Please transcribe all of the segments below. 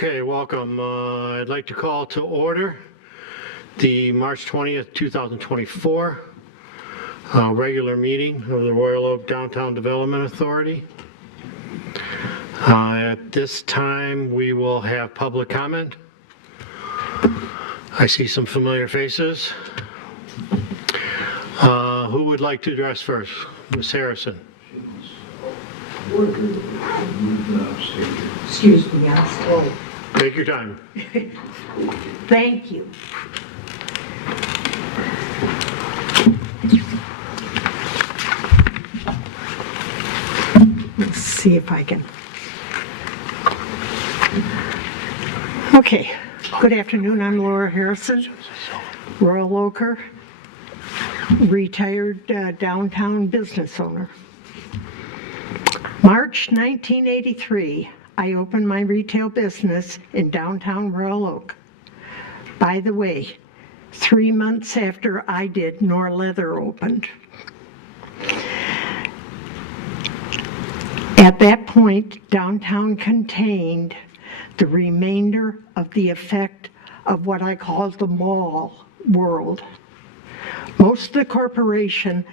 Okay, welcome. I'd like to call to order the March 20th, 2024 regular meeting of the Royal Oak Downtown Development Authority. At this time, we will have public comment. I see some familiar faces. Who would like to address first? Ms. Harrison. Excuse me, I'm slow. Take your time. Thank you. Let's see if I can. Okay, good afternoon. I'm Laura Harrison, Royal Oaker, retired downtown business owner. March 1983, I opened my retail business in downtown Royal Oak. By the way, 3 months after I did, Nor Leather opened. At that point, downtown contained the remainder of the effect of what I call the mall world. Most of the corporation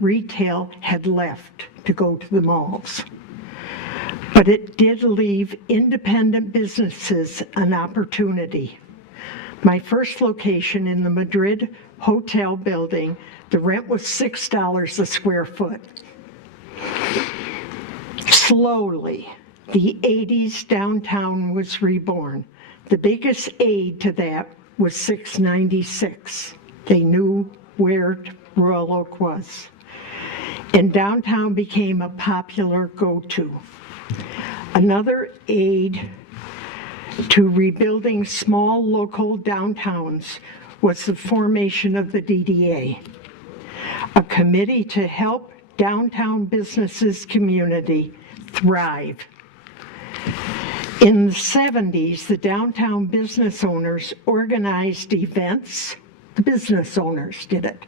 retail had left to go to the malls. But it did leave independent businesses an opportunity. My first location in the Madrid hotel building, the rent was $6 a square foot. Slowly, the 80s downtown was reborn. The biggest aid to that was 696. They knew where Royal Oak was. And downtown became a popular go-to. Another aid to rebuilding small local downtowns was the formation of the DDA, a committee to help downtown businesses community thrive. In the 70s, the downtown business owners organized events, the business owners did it,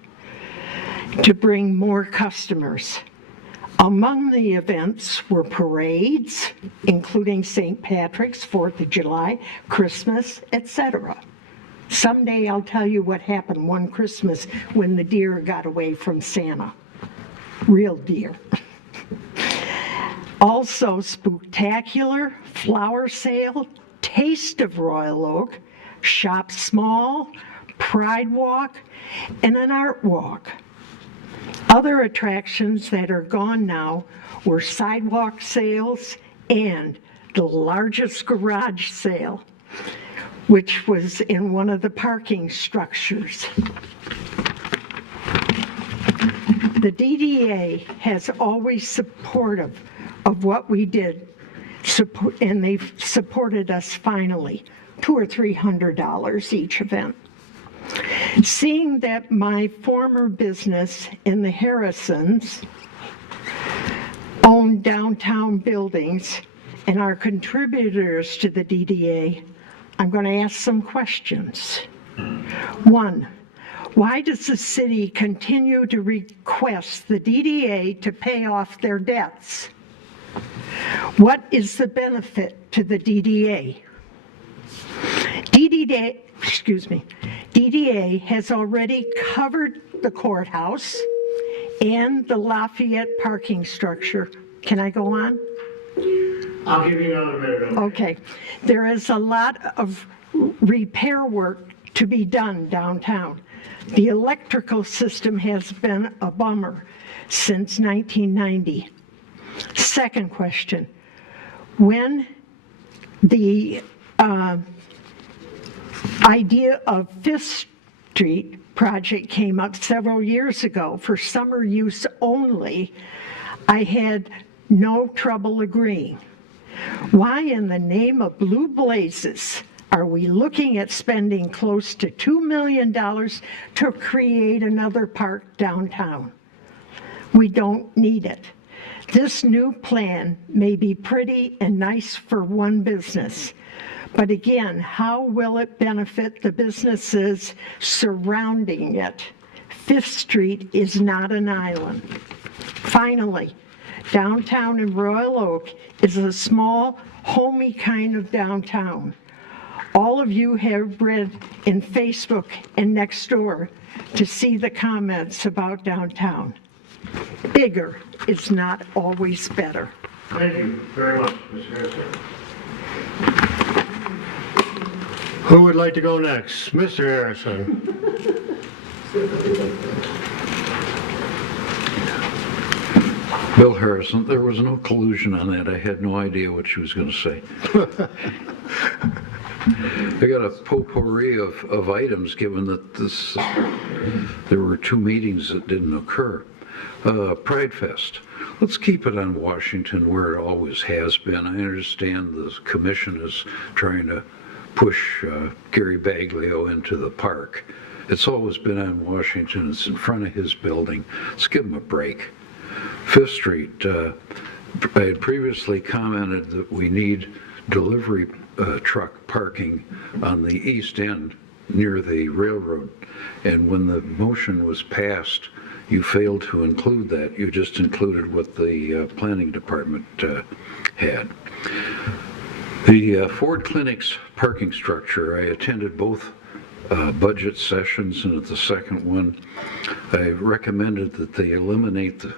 to bring more customers. Among the events were parades, including St. Patrick's, 4th of July, Christmas, etc. Someday I'll tell you what happened one Christmas when the deer got away from Santa. Real deer. Also, Spooktacular, Flower Sale, Taste of Royal Oak, Shop Small, Pride Walk, and an Art Walk. Other attractions that are gone now were sidewalk sales and the largest garage sale, which was in one of the parking structures. The DDA has always supportive of what we did, and they've supported us finally, $200 or $300 each event. Seeing that my former business in the Harrisons owned downtown buildings and are contributors to the DDA, I'm going to ask some questions. One, why does the city continue to request the DDA to pay off their debts? What is the benefit to the DDA? DDA has already covered the courthouse and the Lafayette parking structure. Can I go on? I'll give you another minute. Okay. There is a lot of repair work to be done downtown. The electrical system has been a bummer since 1990. Second question, when the idea of 5th Street project came up several years ago for summer use only, I had no trouble agreeing. Why in the name of blue blazes are we looking at spending close to $2 million to create another park downtown? We don't need it. This new plan may be pretty and nice for one business, but again, how will it benefit the businesses surrounding it? 5th Street is not an island. Finally, Downtown in Royal Oak is a small, homey kind of downtown. All of you have read in Facebook and Nextdoor to see the comments about downtown. Bigger is not always better. Thank you very much, Ms. Harrison. Who would like to go next? Mr. Harrison. Bill Harrison, there was no collusion on that. I had no idea what she was going to say. I got a potpourri of items, given that there were 2 meetings that didn't occur. Pride Fest. Let's keep it on Washington where it always has been. I understand the commission is trying to push Gary Baglio into the park. It's always been on Washington. It's in front of his building. Let's give him a break. Fifth Street. I had previously commented that we need delivery truck parking on the east end near the railroad. And when the motion was passed, you failed to include that. You just included what the planning department had. The Ford Clinic's parking structure, I attended both budget sessions, and at the second one, I recommended that they eliminate the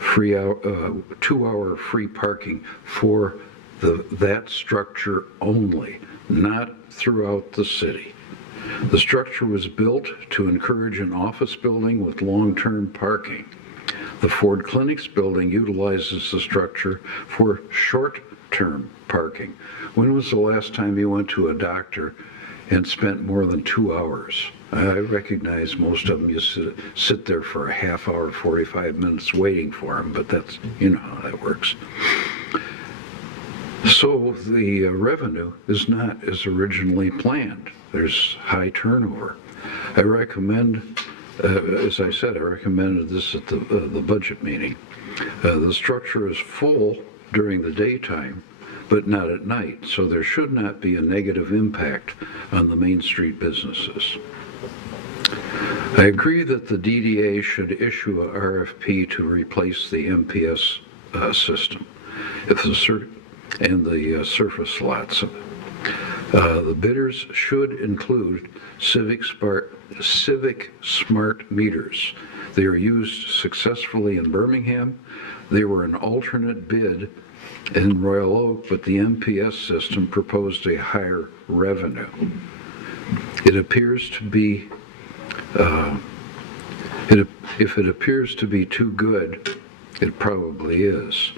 2-hour free parking for that structure only, not throughout the city. The structure was built to encourage an office building with long-term parking. The Ford Clinic's building utilizes the structure for short-term parking. When was the last time you went to a doctor and spent more than 2 hours? I recognize most of them you sit there for a half hour, 45 minutes waiting for them, but that's, you know how that works. So the revenue is not as originally planned. There's high turnover. I recommend, as I said, I recommended this at the budget meeting. The structure is full during the daytime, but not at night, so there should not be a negative impact on the Main Street businesses. I agree that the DDA should issue a RFP to replace the MPS system and the surface lots. The bidders should include Civic Smart meters. They are used successfully in Birmingham. They were an alternate bid in Royal Oak, but the MPS system proposed a higher revenue. It appears to be, if it appears to be too good, it probably is.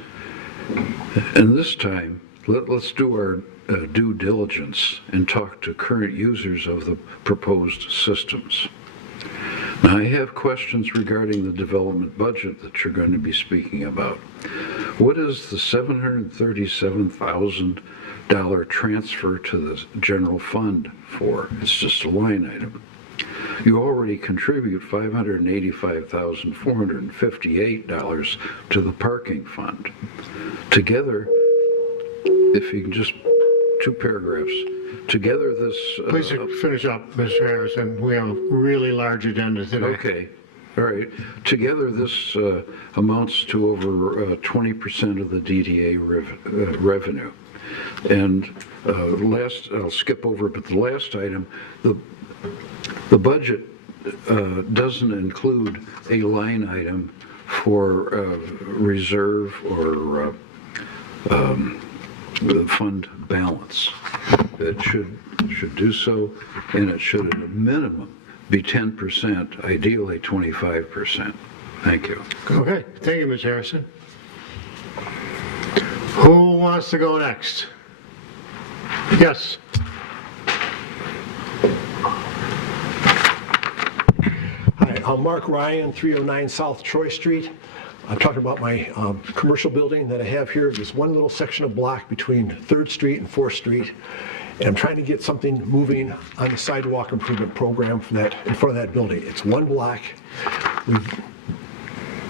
And this time, let's do our due diligence and talk to current users of the proposed systems. Now, I have questions regarding the development budget that you're going to be speaking about. What is the $737,000 transfer to the general fund for? It's just a line item. You already contribute $585,458 to the parking fund. Together, if you can just, 2 paragraphs. Together this... Please finish up, Mr. Harrison. We have a really large agenda today. Okay. All right. Together this amounts to over 20% of the DDA revenue. And I'll skip over, but the last item, the budget doesn't include a line item for reserve or fund balance. It should do so, and it should at a minimum be 10%, ideally 25%. Thank you. Okay, thank you, Ms. Harrison. Who wants to go next? Yes. Hi, I'm Mark Ryan, 309 South Troy Street. I'm talking about my commercial building that I have here. There's one little section of block between 3rd Street and 4th Street. And I'm trying to get something moving on the sidewalk improvement program for that, in front of that building. It's one block. We've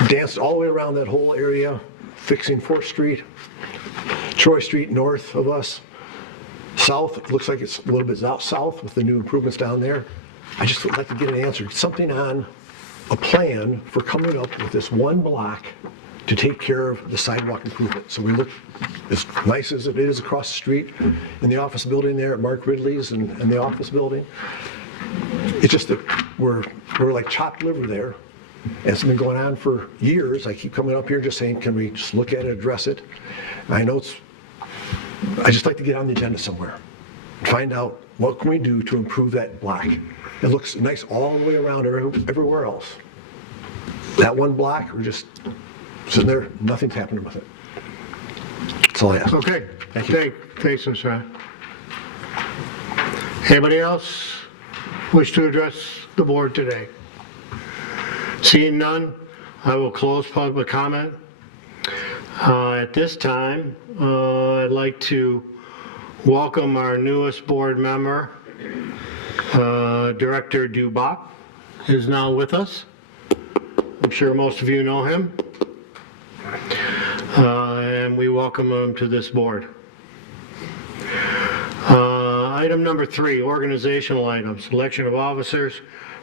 danced all the way around that whole area, fixing 4th Street, Troy Street north of us. South, it looks like it's a little bit south with the new improvements down there. I just would like to get an answer, something on a plan for coming up with this one block to take care of the sidewalk improvement. So we look as nice as it is across the street in the office building there at Mark Ridley's and the office building. It's just that we're like chopped liver there. And it's been going on for years. I keep coming up here just saying, can we just look at it, address it? And I know I just like to get on the agenda somewhere and find out what can we do to improve that block. It looks nice all the way around everywhere else. That one block, we're just sitting there, nothing's happening with it. That's all I ask. Okay, Thank you. thanks, Mr. Ryan. Anybody else wish to address the board today? Seeing none, I will close public comment. At this time, I'd like to welcome our newest board member, Director Dubach is now with us. I'm sure most of you know him. And we welcome him to this board. Item number 3, organizational items, election of officers,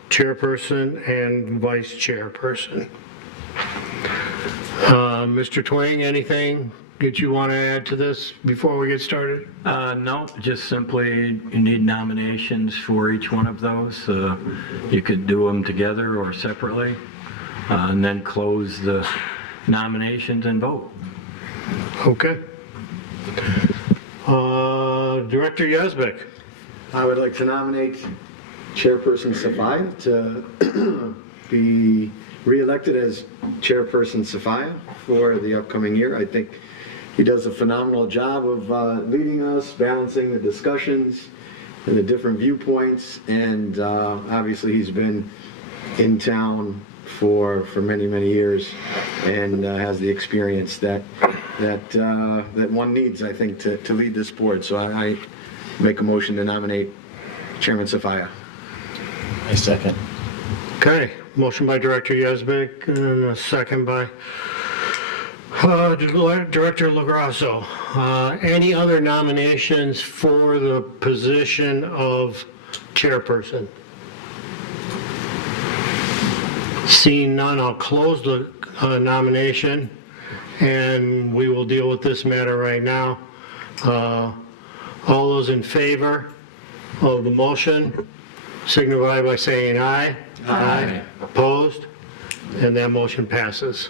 chairperson and vice chairperson. Mr. Twing, anything that you want to add to this before we get started? No, just simply you need nominations for each one of those. You could do them together or separately, and then close the nominations and vote. Okay. Director Yazbek. I would like to nominate Chairperson Safaya to be re-elected as Chairperson Safaya for the upcoming year. I think he does a phenomenal job of leading us, balancing the discussions and the different viewpoints, and obviously he's been in town for many, many years and has the experience that one needs, I think, to lead this board. So I make a motion to nominate Chairman Safaya. I second. Okay, motion by Director Yazbek and a second by Director LaGrasso. Any other nominations for the position of chairperson? Seeing none, I'll close the nomination and we will deal with this matter right now. All those in favor of the motion signify by saying aye. Aye. Opposed? And that motion passes.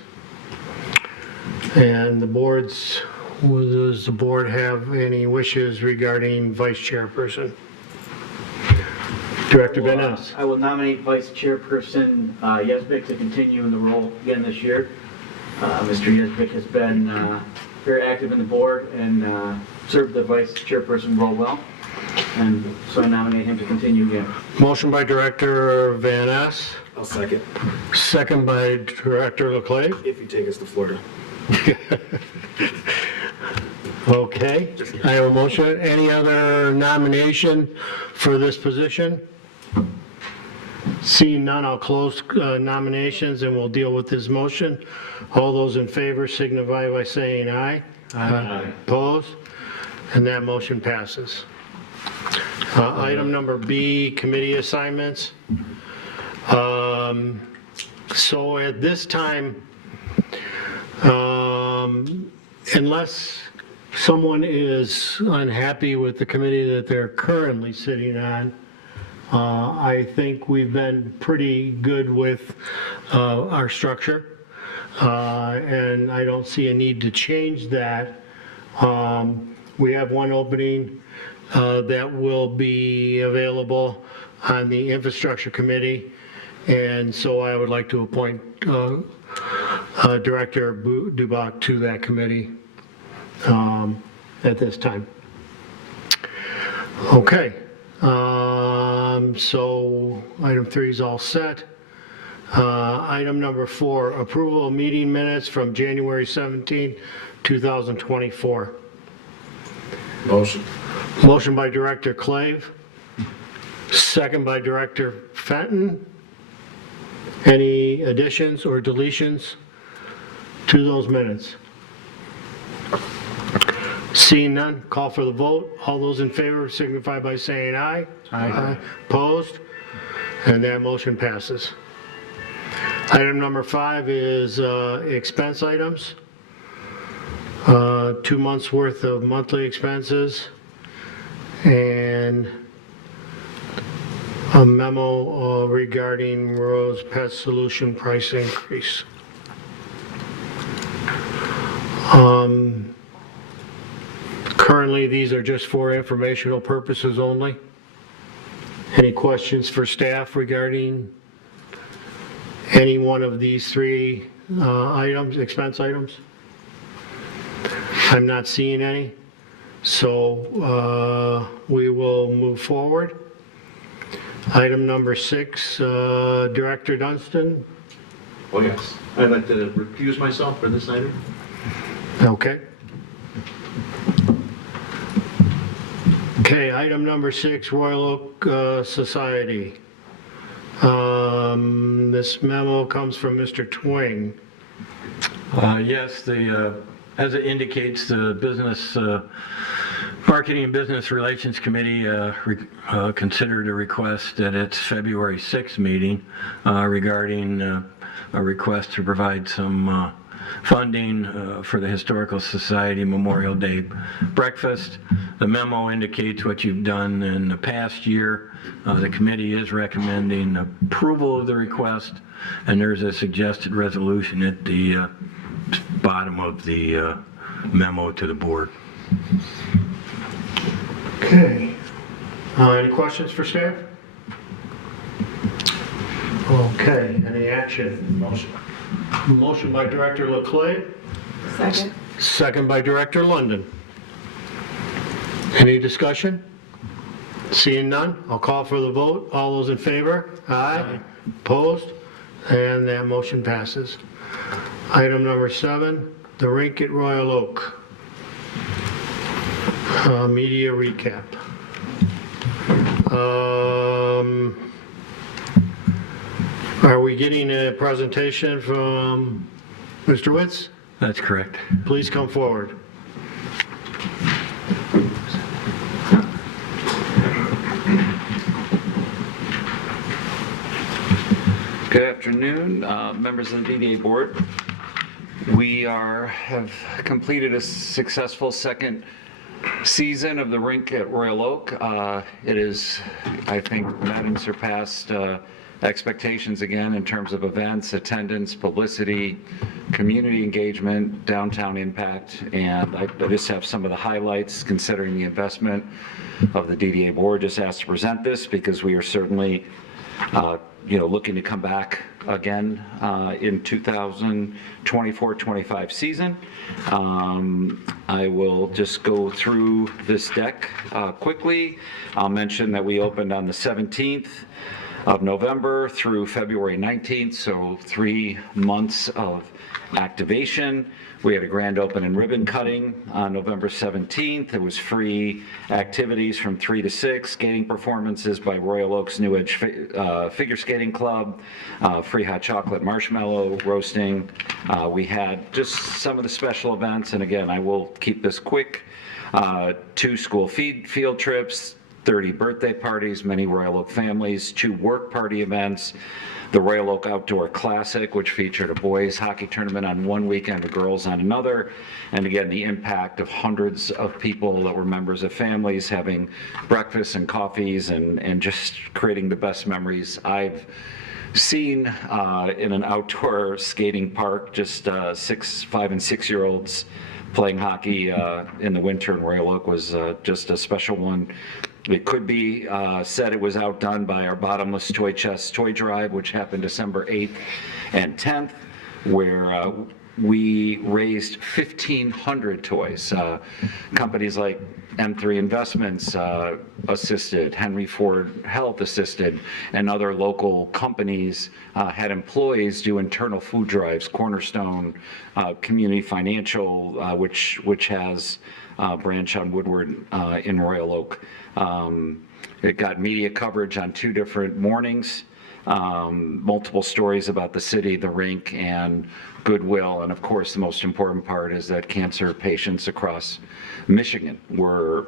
And does the board have any wishes regarding vice chairperson? Director Van Ness. I will nominate Vice Chairperson Yazbek to continue in the role again this year. Mr. Yazbek has been very active in the board and served the Vice Chairperson role well. And so I nominate him to continue again. Motion by Director Van Ness, I'll second, second by Director LeClave. if you take us to Florida. Okay, I have a motion. Any other nomination for this position? Seeing none, I'll close nominations and we'll deal with this motion. All those in favor signify by saying aye. Aye. Opposed? And that motion passes. Item number B, committee assignments. So at this time, unless someone is unhappy with the committee that they're currently sitting on, I think we've been pretty good with our structure, and I don't see a need to change that. We have one opening that will be available on the infrastructure committee, and so I would like to appoint Director Dubach to that committee at this time. Okay, so item 3 is all set. Item number 4, approval of meeting minutes from January 17, 2024. Motion. Motion by Director Clave, second by Director Fenton. Any additions or deletions to those minutes? Seeing none, call for the vote. All those in favor signify by saying aye. Aye. Opposed? And that motion passes. Item number 5 is expense items. 2 months worth of monthly expenses and a memo regarding Rose Pet Solution price increase. Currently, these are just for informational purposes only. Any questions for staff regarding any one of these 3 items, expense items? I'm not seeing any, so we will move forward. Item number 6, Director Dunstan. Oh, yes. I'd like to recuse myself for this item. Okay. Okay, item number 6, Royal Oak Society. This memo comes from Mr. Twing. Yes, as it indicates, the Business Marketing and Business Relations Committee considered a request at its February 6th meeting regarding a request to provide some funding for the Historical Society Memorial Day breakfast. The memo indicates what you've done in the past year. The committee is recommending approval of the request, and there's a suggested resolution at the bottom of the memo to the board. Okay. Any questions for staff? Okay, any action? Motion by Director Leclerc. Second. Second by Director London. Any discussion? Seeing none, I'll call for the vote. All those in favor? Aye. Opposed? And that motion passes. Item number 7, the rink at Royal Oak. Media recap. Are we getting a presentation from Mr. Witz? That's correct. Please come forward. Good afternoon, members of the DDA board. We have completed a successful second season of the rink at Royal Oak. It is, I think, met and surpassed expectations again in terms of events, attendance, publicity, community engagement, downtown impact, and I just have some of the highlights considering the investment of the DDA board. Just asked to present this because we are certainly looking to come back again in 2024-25 season. I will just go through this deck quickly. I'll mention that we opened on the 17th of November through February 19th, so 3 months of activation. We had a grand open and ribbon cutting on November 17th. It was free activities from 3 to 6, skating performances by Royal Oak's New Edge Figure Skating Club, free hot chocolate marshmallow roasting. We had just some of the special events, and again, I will keep this quick. 2 school field trips, 30 birthday parties, many Royal Oak families, 2 work party events, the Royal Oak Outdoor Classic, which featured a boys hockey tournament on one weekend, the girls on another, and again, the impact of hundreds of people that were members of families having breakfasts and coffees and just creating the best memories I've seen in an outdoor skating park, just 5 and 6-year-olds playing hockey in the winter in Royal Oak was just a special one. It could be said it was outdone by our bottomless toy chest toy drive, which happened December 8th and 10th, where we raised 1,500 toys. Companies like M3 Investments assisted, Henry Ford Health assisted, and other local companies had employees do internal food drives. Cornerstone Community Financial, which has a branch on Woodward in Royal Oak. It got media coverage on 2 different mornings, multiple stories about the city, the rink, and goodwill. And of course, the most important part is that cancer patients across Michigan were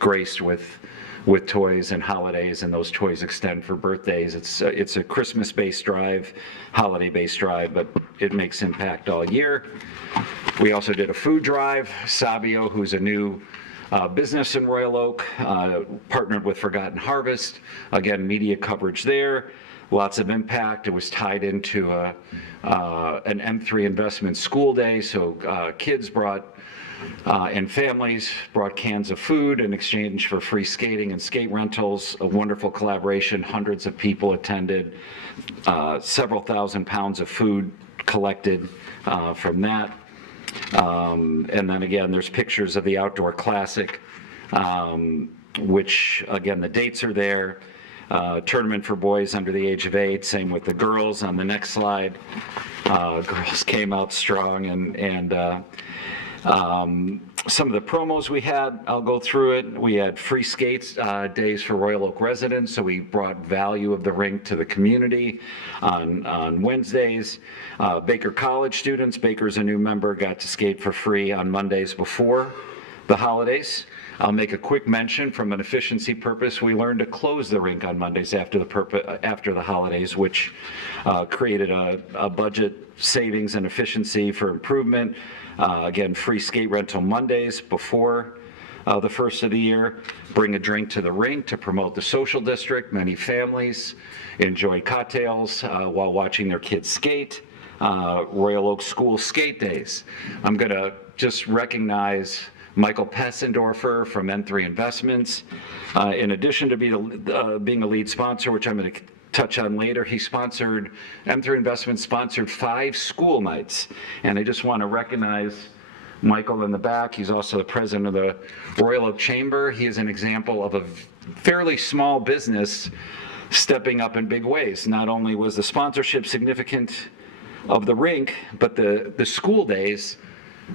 graced with with toys and holidays, and those toys extend for birthdays. It's a Christmas-based drive, holiday-based drive, but it makes impact all year. We also did a food drive. Sabio, who's a new business in Royal Oak, partnered with Forgotten Harvest. Again, media coverage there. Lots of impact. It was tied into an M3 investment school day, so kids brought and families brought cans of food in exchange for free skating and skate rentals. A wonderful collaboration. Hundreds of people attended. Several thousand pounds of food collected from that. And then again, there's pictures of the Outdoor Classic, which again, the dates are there. Tournament for boys under the age of 8, same with the girls on the next slide. Girls came out strong, and some of the promos we had, I'll go through it. We had free skates days for Royal Oak residents, so we brought value of the rink to the community on Wednesdays. Baker College students, Baker's a new member, got to skate for free on Mondays before the holidays. I'll make a quick mention from an efficiency purpose. We learned to close the rink on Mondays after the holidays, which created a budget savings and efficiency for improvement. Again, free skate rental Mondays before the first of the year. Bring a drink to the rink to promote the social district. Many families enjoy cocktails while watching their kids skate. Royal Oak School Skate Days. I'm going to just recognize Michael Pessendorfer from M3 Investments. In addition to being a lead sponsor, which I'm going to touch on later, M3 Investments sponsored 5 school nights. And I just want to recognize Michael in the back. He's also the president of the Royal Oak Chamber. He is an example of a fairly small business stepping up in big ways. Not only was the sponsorship significant of the rink, but the school days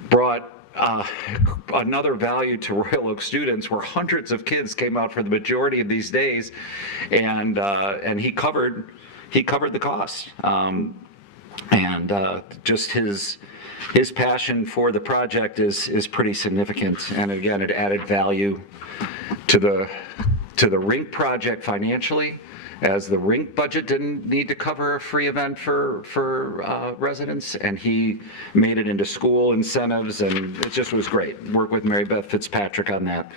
brought another value to Royal Oak students, where hundreds of kids came out for the majority of these days, and he covered the cost, and just his passion for the project is pretty significant. And again, it added value to the rink project financially, as the rink budget didn't need to cover a free event for residents, and he made it into school incentives, and it just was great. Work with Mary Beth Fitzpatrick on that.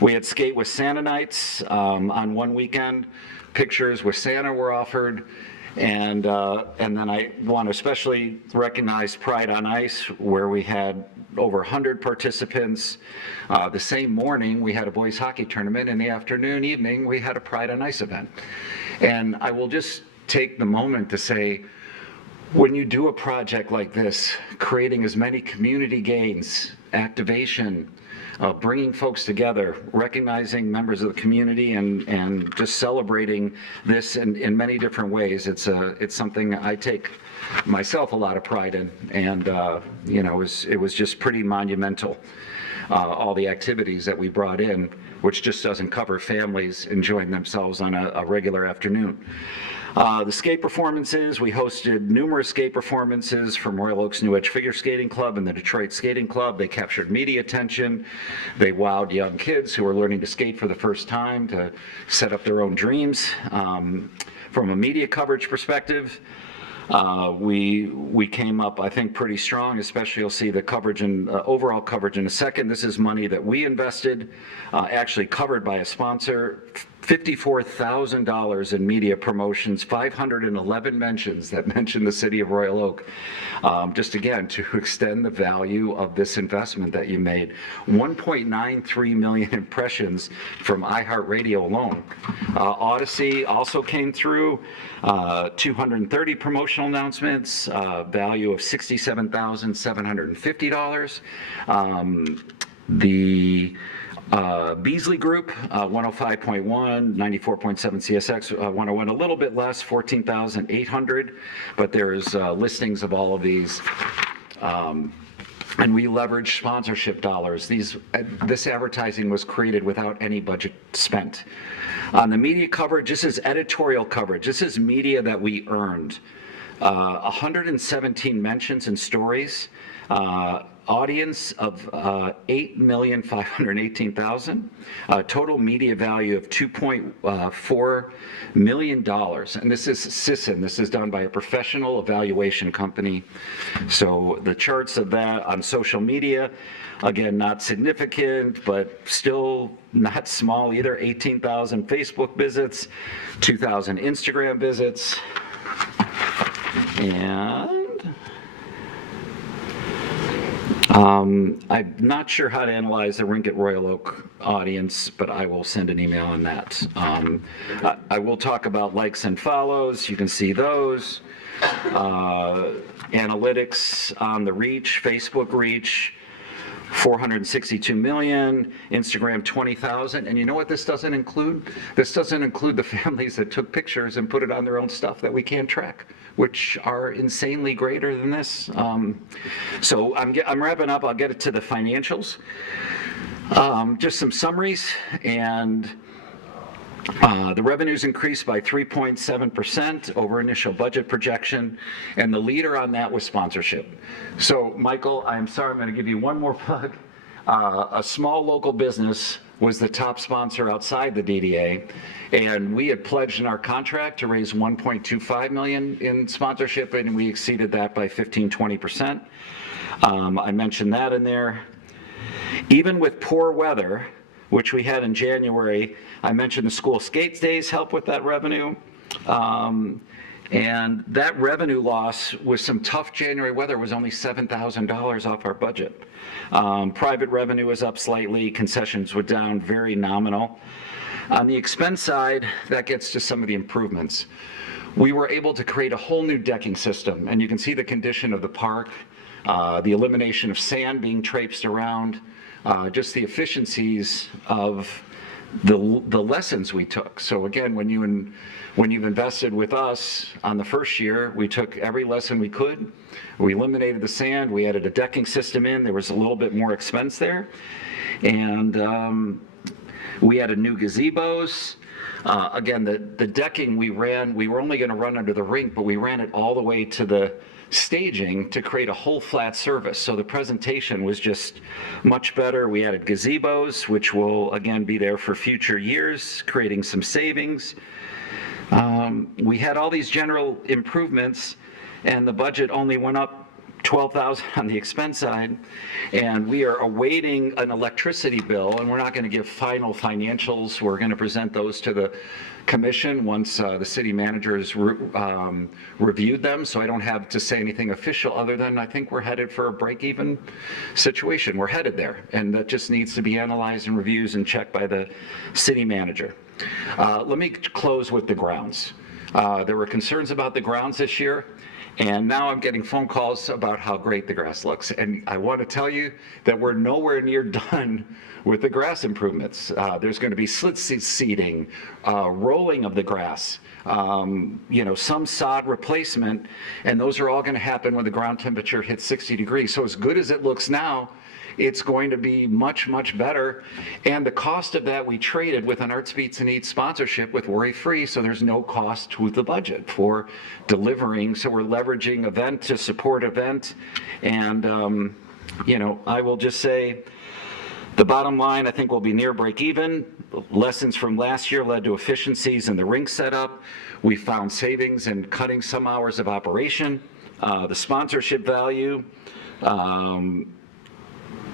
We had Skate with Santa nights on one weekend. Pictures with Santa were offered, and then I want to especially recognize Pride on Ice, where we had over 100 participants. The same morning, we had a boys hockey tournament. In the afternoon, evening, we had a Pride on Ice event. And I will just take the moment to say, when you do a project like this, creating as many community gains, activation, bringing folks together, recognizing members of the community, and just celebrating this in many different ways, it's something I take myself a lot of pride in, and it was just pretty monumental. All the activities that we brought in, which just doesn't cover families enjoying themselves on a regular afternoon. The skate performances, we hosted numerous skate performances from Royal Oak's New Edge Figure Skating Club and the Detroit Skating Club. They captured media attention. They wowed young kids who were learning to skate for the first time to set up their own dreams. From a media coverage perspective, we came up, I think, pretty strong. Especially, you'll see the coverage and overall coverage in a second. This is money that we invested, actually covered by a sponsor. $54,000 in media promotions, 511 mentions that mention the city of Royal Oak. Just again, to extend the value of this investment that you made. 1.93 million impressions from iHeartRadio alone. Odyssey also came through, 230 promotional announcements, value of $67,750. The Beasley Group, 105.1, 94.7 CSX, 101, a little bit less, 14,800, but there's listings of all of these. And we leverage sponsorship dollars. This advertising was created without any budget spent. On the media coverage, this is editorial coverage. This is media that we earned. 117 mentions and stories. audience of 8,518,000, total media value of $2.4 million. And this is Sisson. This is done by a professional evaluation company. So the charts of that on social media, again, not significant, but still not small either. 18,000 Facebook visits, 2,000 Instagram visits, and I'm not sure how to analyze the Rink at Royal Oak audience, but I will send an email on that. I will talk about likes and follows. You can see those. Analytics on the reach, Facebook reach, 462 million, Instagram 20,000. And you know what this doesn't include? This doesn't include the families that took pictures and put it on their own stuff that we can't track, which are insanely greater than this. So I'm wrapping up. I'll get it to the financials. Just some summaries, and the revenues increased by 3.7% over initial budget projection, and the leader on that was sponsorship. So, Michael, I'm sorry, I'm going to give you one more plug. A small local business was the top sponsor outside the DDA, and we had pledged in our contract to raise $1.25 million in sponsorship, and we exceeded that by 15-20%. I mentioned that in there. Even with poor weather, which we had in January, I mentioned the school skate days help with that revenue. And that revenue loss with some tough January weather was only $7,000 off our budget. Private revenue was up slightly, concessions were down, very nominal. On the expense side, that gets to some of the improvements. We were able to create a whole new decking system, and you can see the condition of the park, the elimination of sand being traipsed around, just the efficiencies of the lessons we took. So again, when you've invested with us on the first year, we took every lesson we could. We eliminated the sand. We added a decking system in. There was a little bit more expense there. And we added new gazebos. Again, the decking we were only going to run under the rink, but we ran it all the way to the staging to create a whole flat surface. So the presentation was just much better. We added gazebos, which will again be there for future years, creating some savings. We had all these general improvements, and the budget only went up $12,000 on the expense side, and we are awaiting an electricity bill, and we're not going to give final financials. We're going to present those to the commission once the city managers reviewed them, so I don't have to say anything official other than I think we're headed for a break-even situation. We're headed there, and that just needs to be analyzed and reviewed and checked by the city manager. Let me close with the grounds. There were concerns about the grounds this year, and now I'm getting phone calls about how great the grass looks. And I want to tell you that we're nowhere near done with the grass improvements. There's going to be slit seeding, rolling of the grass, some sod replacement, and those are all going to happen when the ground temperature hits 60 degrees. So as good as it looks now, it's going to be much, much better. And the cost of that we traded with an Arts Beats and Eats sponsorship with Worry Free, so there's no cost to the budget for delivering. So we're leveraging event to support event. And, I will just say, the bottom line, I think, will be near break even. Lessons from last year led to efficiencies in the rink setup. We found savings in cutting some hours of operation. The sponsorship value,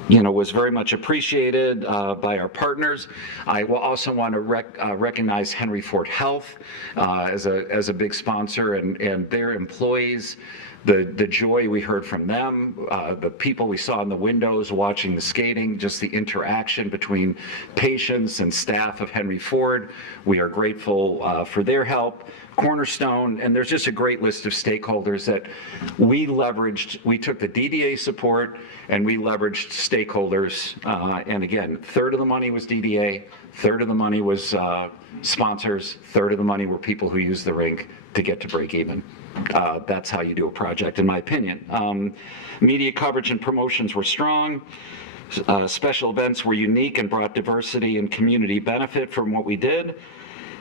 was very much appreciated by our partners. I will also want to recognize Henry Ford Health as a big sponsor, and their employees, the joy we heard from them, the people we saw in the windows watching the skating, just the interaction between patients and staff of Henry Ford. We are grateful for their help. Cornerstone, and there's just a great list of stakeholders that we leveraged. We took the DDA support and we leveraged stakeholders, and again, third of the money was DDA, third of the money was sponsors, third of the money were people who used the rink to get to break even. That's how you do a project, in my opinion. Media coverage and promotions were strong. Special events were unique and brought diversity and community benefit from what we did.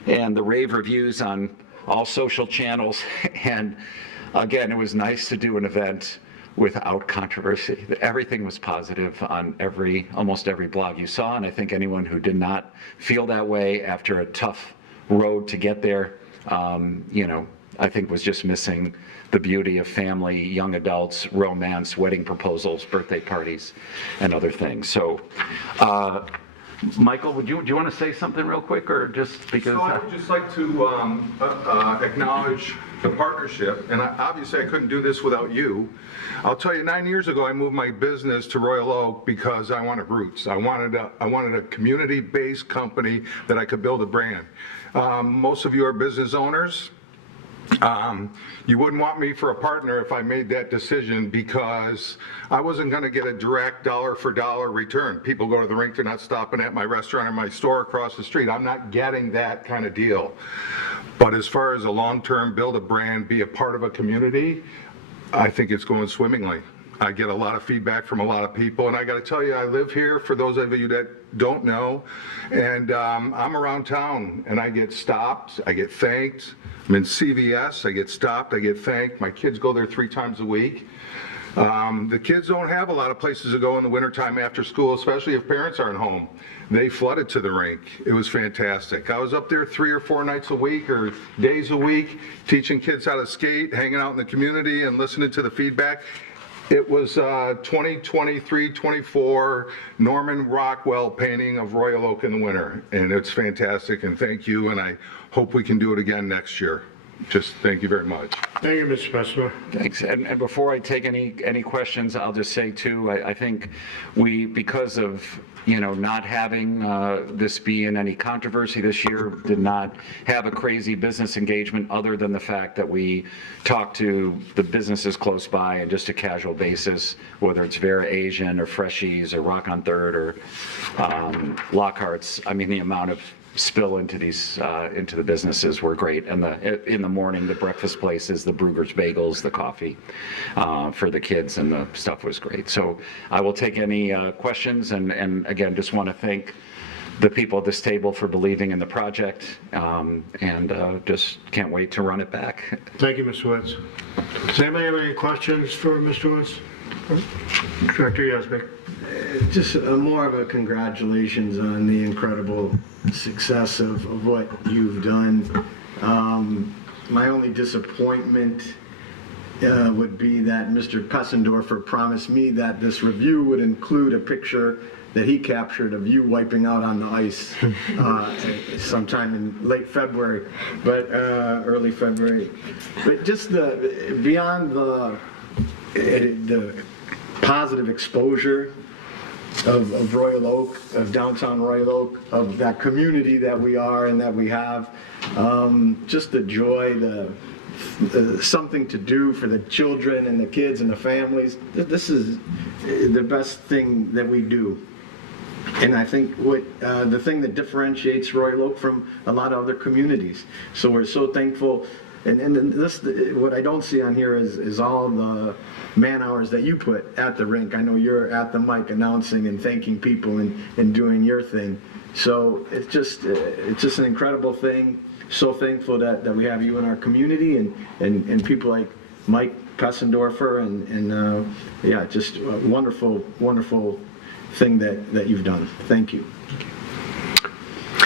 And the rave reviews on all social channels. And again, it was nice to do an event without controversy. Everything was positive on almost every blog you saw, and I think anyone who did not feel that way after a tough road to get there, I think was just missing the beauty of family, young adults, romance, wedding proposals, birthday parties, and other things. So, Michael, do you want to say something real quick, or just because? So I would just like to acknowledge the partnership, and obviously I couldn't do this without you. I'll tell you, 9 years ago I moved my business to Royal Oak because I wanted roots. I wanted a community-based company that I could build a brand. Most of you are business owners. You wouldn't want me for a partner if I made that decision, because I wasn't going to get a direct dollar for dollar return. People go to the rink, they're not stopping at my restaurant or my store across the street. I'm not getting that kind of deal. But as far as a long-term build a brand, be a part of a community, I think it's going swimmingly. I get a lot of feedback from a lot of people, and I got to tell you, I live here, for those of you that don't know, and I'm around town, and I get stopped, I get thanked. I'm in CVS, I get stopped, I get thanked. My kids go there 3 times a week. The kids don't have a lot of places to go in the wintertime after school, especially if parents aren't home. They flooded to the rink. It was fantastic. I was up there 3 or 4 nights a week or days a week, teaching kids how to skate, hanging out in the community and listening to the feedback. It was 2023-24 Norman Rockwell painting of Royal Oak in the winter, and it's fantastic, and thank you, and I hope we can do it again next year. Just thank you very much. Thank you, Mr. Spessler. Thanks. And before I take any questions, I'll just say too, I think because of not having this be in any controversy this year, did not have a crazy business engagement other than the fact that we talked to the businesses close by on just a casual basis, whether it's Vera Asian or Freshies or Rock on Third or Lockhart's. I mean, the amount of spill into the businesses were great. And in the morning, the breakfast places, the Brugger's Bagels, the coffee for the kids, and the stuff was great. So I will take any questions, and again, just want to thank the people at this table for believing in the project, and just can't wait to run it back. Thank you, Mr. Woods. Does anybody have any questions for Mr. Woods? Director Yazbek. Just more of a congratulations on the incredible success of what you've done. My only disappointment would be that Mr. Pessendorfer promised me that this review would include a picture that he captured of you wiping out on the ice sometime in late February, but early February. But just beyond the positive exposure of Royal Oak, of downtown Royal Oak, of that community that we are and that we have, just the joy, something to do for the children and the kids and the families. This is the best thing that we do. And I think the thing that differentiates Royal Oak from a lot of other communities. So we're so thankful. And this, what I don't see on here is all the man hours that you put at the rink. I know you're at the mic announcing and thanking people and doing your thing. So it's just an incredible thing. So thankful that we have you in our community and people like Mike Pessendorfer and yeah, just a wonderful, wonderful thing that you've done. Thank you.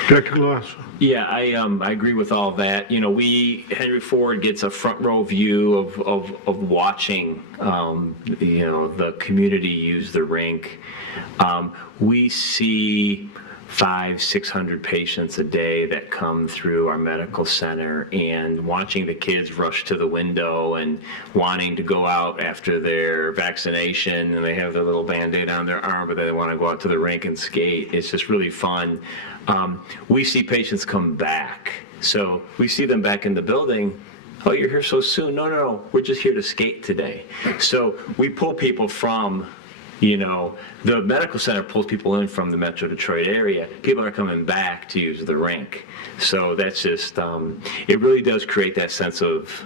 Director Glass. Yeah, I agree with all that. Henry Ford gets a front row view of watching, the community use the rink. We see 500-600 patients a day that come through our medical center, and watching the kids rush to the window and wanting to go out after their vaccination, and they have their little Band-Aid on their arm, but they want to go out to the rink and skate. It's just really fun. We see patients come back. So we see them back in the building. Oh, you're here so soon. No, we're just here to skate today. So we pull people from, the medical center pulls people in from the Metro Detroit area. People are coming back to use the rink. So that's just, it really does create that sense of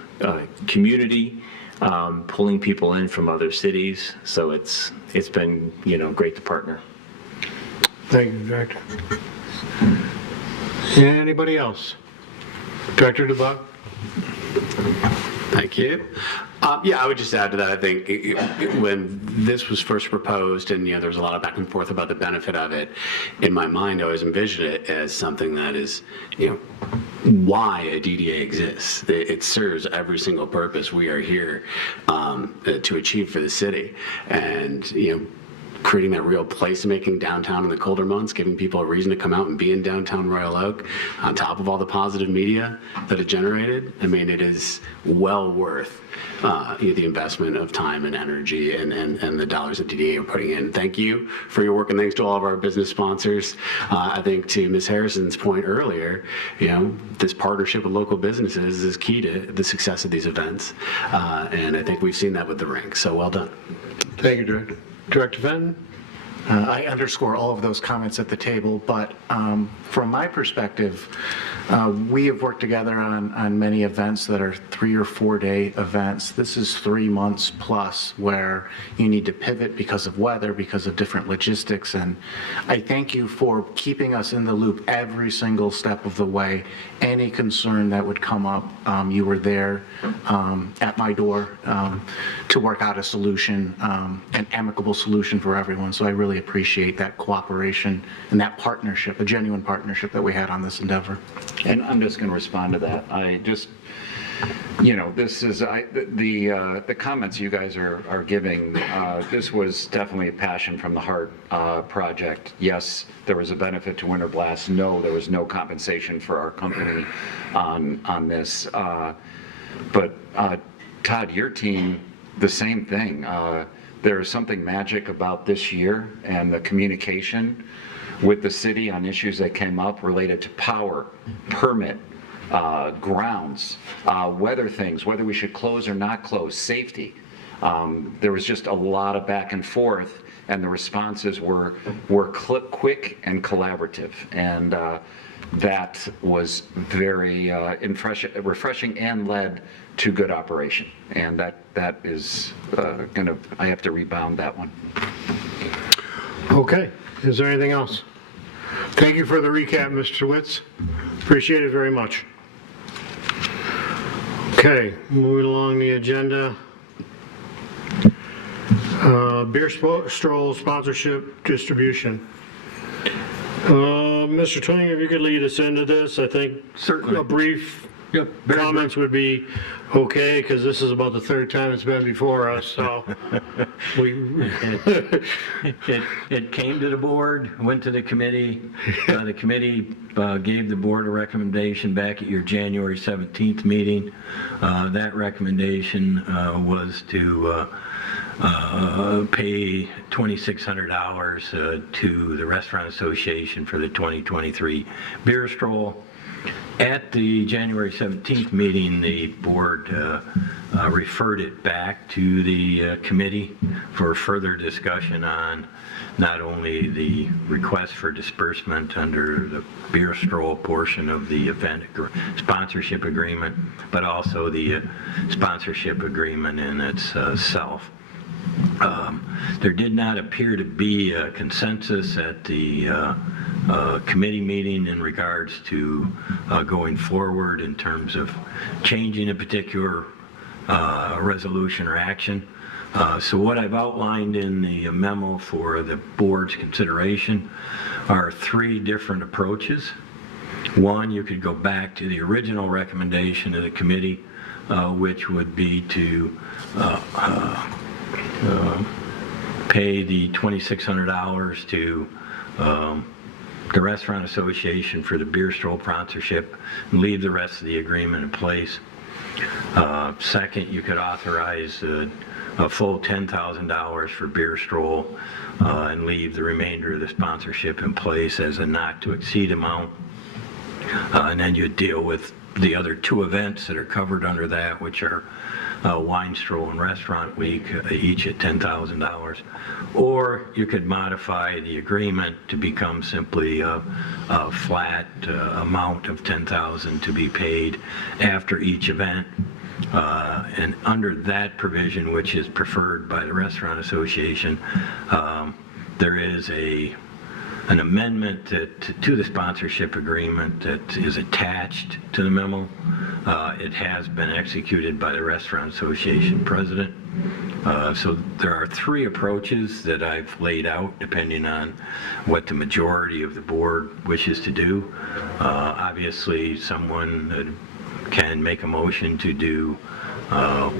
community, pulling people in from other cities. So it's been, great to partner. Thank you, Director. Anybody else? Director DeBuck? Thank you. Yeah, I would just add to that. I think when this was first proposed, and there was a lot of back and forth about the benefit of it, in my mind, I always envisioned it as something that is, why a DDA exists. It serves every single purpose we are here to achieve for the city, and creating that real placemaking downtown in the colder months, giving people a reason to come out and be in downtown Royal Oak, on top of all the positive media that it generated. I mean, it is well worth the investment of time and energy and the dollars that DDA are putting in. Thank you for your work, and thanks to all of our business sponsors. I think to Ms. Harrison's point earlier, this partnership with local businesses is key to the success of these events, and I think we've seen that with the rink, so well done. Thank you, Director. Director Fenton? I underscore all of those comments at the table, but from my perspective, we have worked together on many events that are 3 or 4 day events. This is 3 months plus where you need to pivot because of weather, because of different logistics, and I thank you for keeping us in the loop every single step of the way. Any concern that would come up, you were there at my door to work out a solution, an amicable solution for everyone. So I really appreciate that cooperation and that partnership, a genuine partnership that we had on this endeavor. And I'm just going to respond to that. I just, this is, the comments you guys are giving, this was definitely a passion from the heart project. Yes, there was a benefit to Winter Blast. No, there was no compensation for our company on this. But Todd, your team, the same thing. There's something magic about this year and the communication with the city on issues that came up related to power, permit, grounds, weather things, whether we should close or not close, safety. There was just a lot of back and forth, and the responses were quick and collaborative, and that was very refreshing and led to good operation. And that is I have to rebound that one. Okay, is there anything else? Thank you for the recap, Mr. Witz. Appreciate it very much. Okay, moving along the agenda. Beer stroll sponsorship distribution. Mr. Tling, if you could lead us into this, I think Certainly. a brief Yep. comments would be okay, because this is about the third time it's been before us, so It came to the board, went to the committee. The committee gave the board a recommendation back at your January 17th meeting. That recommendation was to pay $2,600 to the Restaurant Association for the 2023 beer stroll. At the January 17th meeting, the board referred it back to the committee for further discussion on not only the request for disbursement under the beer stroll portion of the event sponsorship agreement, but also the sponsorship agreement in itself. There did not appear to be a consensus at the committee meeting in regards to going forward in terms of changing a particular resolution or action. So what I've outlined in the memo for the board's consideration are 3 different approaches. One, you could go back to the original recommendation of the committee, which would be to pay the $2,600 to the Restaurant Association for the beer stroll sponsorship and leave the rest of the agreement in place. Second, you could authorize a full $10,000 for beer stroll and leave the remainder of the sponsorship in place as a not to exceed amount. And then you deal with the other 2 events that are covered under that, which are Wine Stroll and Restaurant Week, each at $10,000. Or you could modify the agreement to become simply a flat amount of $10,000 to be paid after each event. And under that provision, which is preferred by the Restaurant Association, there is an amendment to the sponsorship agreement that is attached to the memo. It has been executed by the Restaurant Association president. So there are 3 approaches that I've laid out depending on what the majority of the board wishes to do. Obviously, someone can make a motion to do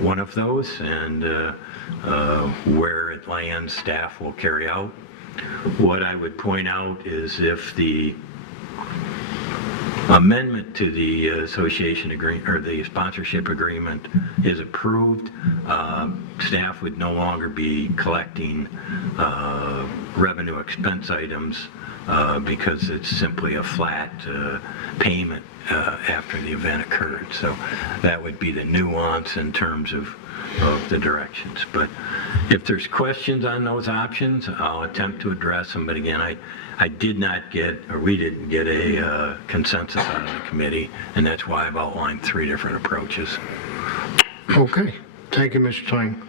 one of those, and where it lands, staff will carry out. What I would point out is if the amendment to the association agreement or the sponsorship agreement is approved, staff would no longer be collecting revenue expense items because it's simply a flat payment after the event occurred. So that would be the nuance in terms of the directions. But if there's questions on those options, I'll attempt to address them. But again, I did not get, or we didn't get a consensus out of the committee, and that's why I've outlined 3 different approaches. Okay, thank you, Mr. Twain.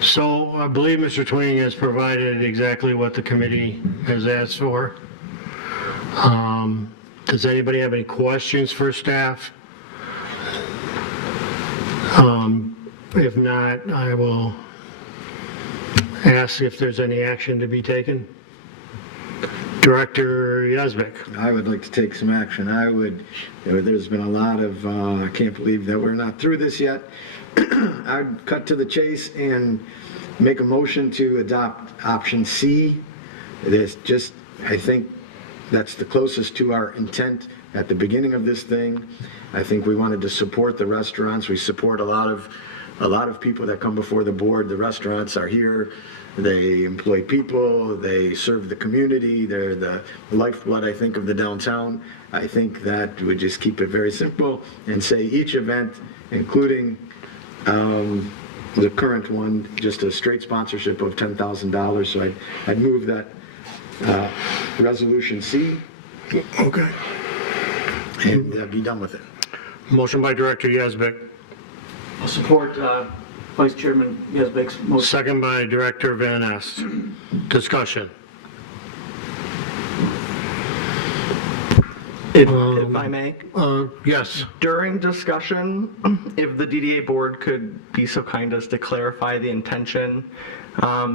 So I believe Mr. Twain has provided exactly what the committee has asked for. Does anybody have any questions for staff? If not, I will ask if there's any action to be taken. Director Yazbek. I would like to take some action. There's been a lot of, I can't believe that we're not through this yet. I'd cut to the chase and make a motion to adopt option C. I think that's the closest to our intent at the beginning of this thing. I think we wanted to support the restaurants. We support a lot of people that come before the board. The restaurants are here. They employ people. They serve the community. They're the lifeblood, I think, of the downtown. I think that would just keep it very simple and say each event, including the current one, just a straight sponsorship of $10,000. So I'd move that resolution C. Okay. And be done with it. Motion by Director Yazbek. I'll support Vice Chairman Yazbek's motion. Second by Director Van Est. Discussion. If I may, yes. During discussion, if the DDA board could be so kind as to clarify the intention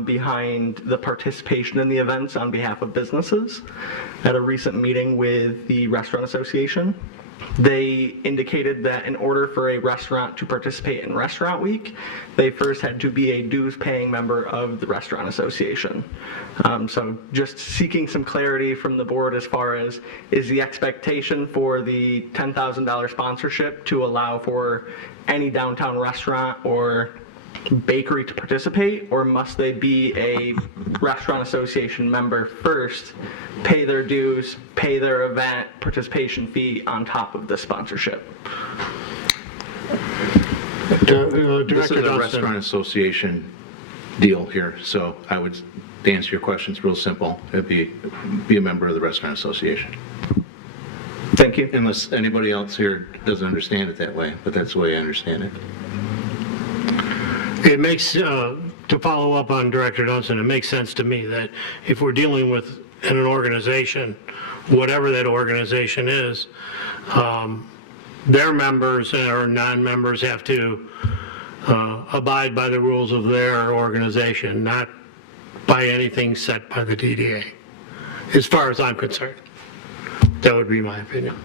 behind the participation in the events on behalf of businesses. At a recent meeting with the Restaurant Association, they indicated that in order for a restaurant to participate in Restaurant Week, they first had to be a dues-paying member of the Restaurant Association. So just seeking some clarity from the board as far as, is the expectation for the $10,000 sponsorship to allow for any downtown restaurant or bakery to participate, or must they be a Restaurant Association member first, pay their dues, pay their event participation fee on top of the sponsorship? This is a Restaurant Association deal here, so I would, to answer your question, it's real simple. It'd be a member of the Restaurant Association. Thank you. Unless anybody else here doesn't understand it that way, but that's the way I understand it. It makes, to follow up on Director Dunson, it makes sense to me that if we're dealing with an organization, whatever that organization is, their members or non-members have to abide by the rules of their organization, not by anything set by the DDA, as far as I'm concerned. That would be my opinion.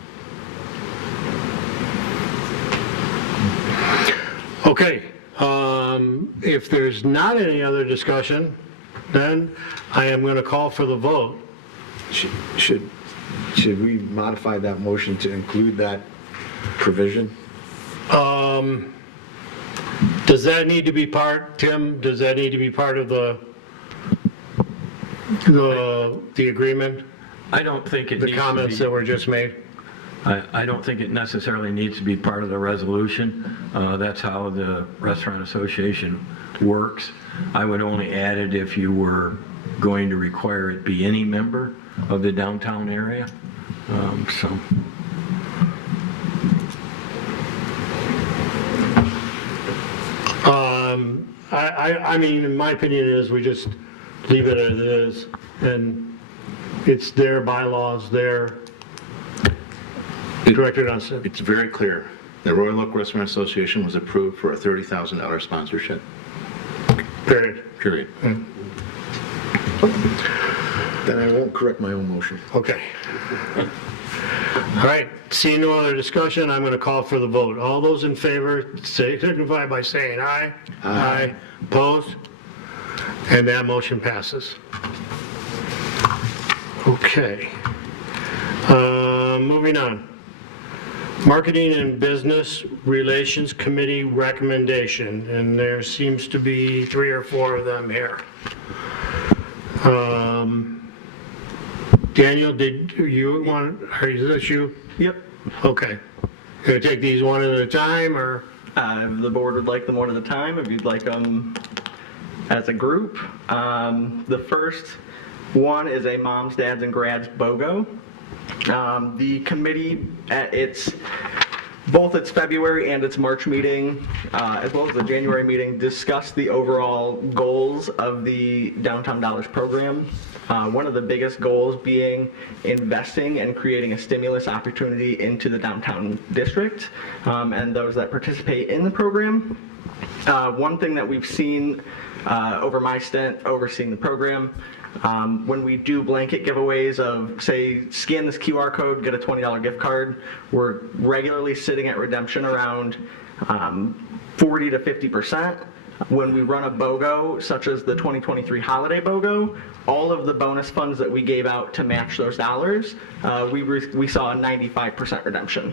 Okay. If there's not any other discussion, then I am going to call for the vote. Should we modify that motion to include that provision? Does that need to be part, Tim, does that need to be part of the agreement? I don't think it needs to be. The comments that were just made? I don't think it necessarily needs to be part of the resolution. That's how the Restaurant Association works. I would only add it if you were going to require it be any member of the downtown area. I mean, in my opinion is we just leave it as it is, and it's their bylaws, their Director Dunstan. It's very clear. The Royal Oak Restaurant Association was approved for a $30,000 sponsorship. Period. Period. Then I won't correct my own motion. Okay. All right, seeing no other discussion, I'm going to call for the vote. All those in favor, signify by saying aye. Aye. Opposed? And that motion passes. Okay. Moving on. Marketing and Business Relations Committee recommendation, and there seems to be 3 or 4 of them here. Daniel, did you want, is this you? Yep. Okay. Gonna take these one at a time, or? If the board would like them one at a time, if you'd like them as a group. The first one is a Moms, Dads, and Grads BOGO. The committee at both its February and its March meeting, as well as the January meeting, discussed the overall goals of the Downtown Dollars program. One of the biggest goals being investing and creating a stimulus opportunity into the downtown district and those that participate in the program. One thing that we've seen over my stint overseeing the program, when we do blanket giveaways of, say, scan this QR code, get a $20 gift card, we're regularly sitting at redemption around 40 to 50%. When we run a BOGO, such as the 2023 holiday BOGO, all of the bonus funds that we gave out to match those dollars, we saw a 95% redemption.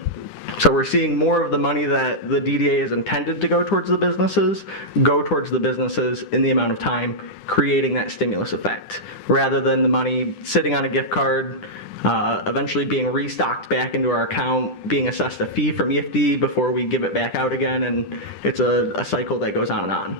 So we're seeing more of the money that the DDA is intended to go towards the businesses in the amount of time, creating that stimulus effect, rather than the money sitting on a gift card, eventually being restocked back into our account, being assessed a fee from EFD before we give it back out again, and it's a cycle that goes on and on.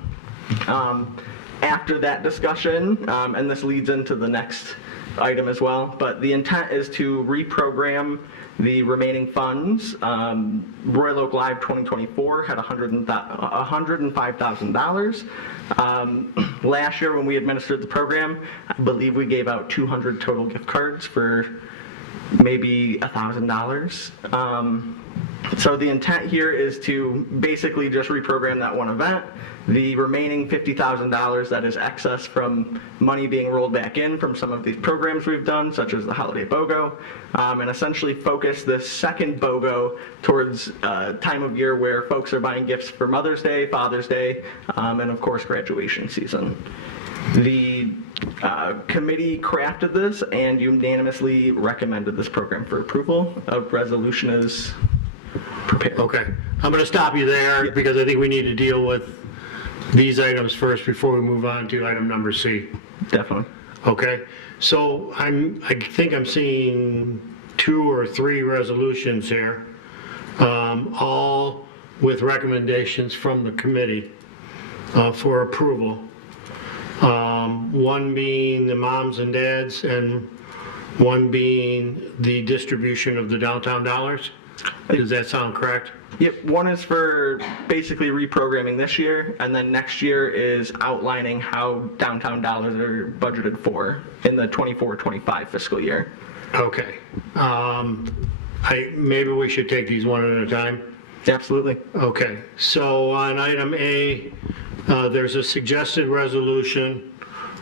After that discussion, and this leads into the next item as well, but the intent is to reprogram the remaining funds. Royal Oak Live 2024 had $105,000. Last year when we administered the program, I believe we gave out 200 total gift cards for maybe $1,000. So the intent here is to basically just reprogram that one event. The remaining $50,000 that is excess from money being rolled back in from some of these programs we've done, such as the Holiday BOGO, and essentially focus this second BOGO towards time of year where folks are buying gifts for Mother's Day, Father's Day, and of course graduation season. The committee crafted this and unanimously recommended this program for approval. A resolution is prepared. Okay. I'm going to stop you there because I think we need to deal with these items first before we move on to item number C. Definitely. Okay. So I think I'm seeing 2 or 3 resolutions here, all with recommendations from the committee for approval. One being the moms and dads, and one being the distribution of the downtown dollars. Does that sound correct? Yep, one is for basically reprogramming this year, and then next year is outlining how downtown dollars are budgeted for in the 24-25 fiscal year. Okay. Maybe we should take these one at a time? Absolutely. Okay, so on item A, there's a suggested resolution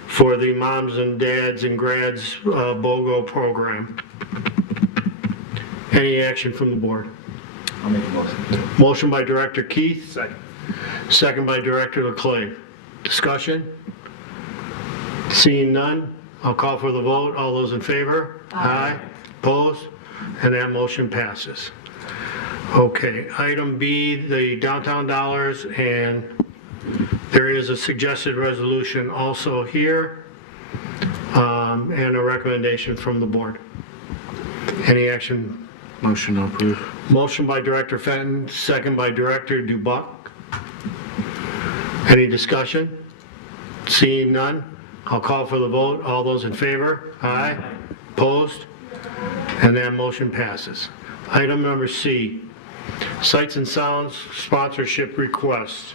for the Moms and Dads and Grads BOGO program. Any action from the board? I'll make a motion. Motion by Director Keith. Second. Second by Director Leclerc. Discussion? Seeing none, I'll call for the vote. All those in favor? Aye. Opposed? And that motion passes. Okay, item B, the downtown dollars, and there is a suggested resolution also here, and a recommendation from the board. Any action? Motion to approve. Motion by Director Fenton, second by Director Dubuck. Any discussion? Seeing none, I'll call for the vote. All those in favor? Aye. Opposed? And that motion passes. Item number C, Sights and Sounds sponsorship request.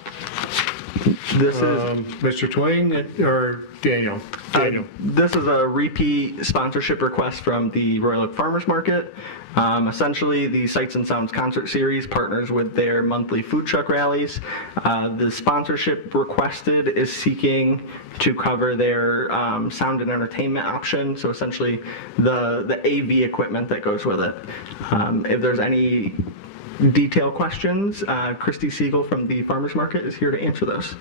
This is Mr. Twain or Daniel? Daniel. This is a repeat sponsorship request from the Royal Oak Farmers Market. Essentially, the Sights and Sounds concert series partners with their monthly food truck rallies. The sponsorship requested is seeking to cover their sound and entertainment option, so essentially the AV equipment that goes with it. If there's any detailed questions, Christy Siegel from the Farmers Market is here to answer those.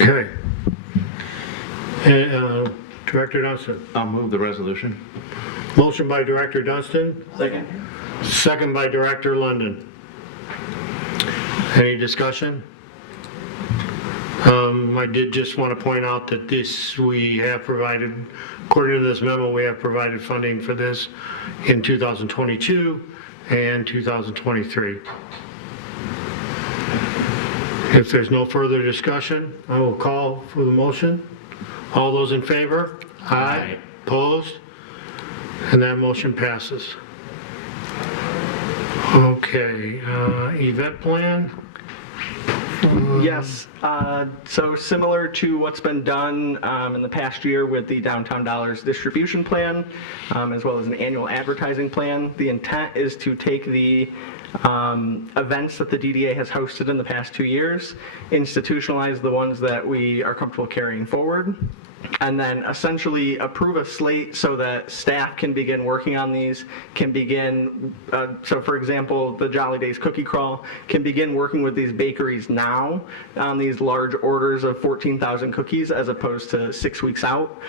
Okay. Director Dunstan. I'll move the resolution. Motion by Director Dunstan, Second. second by Director London. Any discussion? I did just want to point out that we have provided, according to this memo, we have provided funding for this in 2022 and 2023. If there's no further discussion, I will call for the motion. All those in favor? Aye. Opposed? And that motion passes. Okay, event plan? Yes, so similar to what's been done in the past year with the Downtown Dollars distribution plan, as well as an annual advertising plan, the intent is to take the events that the DDA has hosted in the past 2 years, institutionalize the ones that we are comfortable carrying forward, and then essentially approve a slate so that staff can begin working on these, can begin, so for example, the Jolly Days Cookie Crawl can begin working with these bakeries now on these large orders of 14,000 cookies as opposed to 6 weeks out.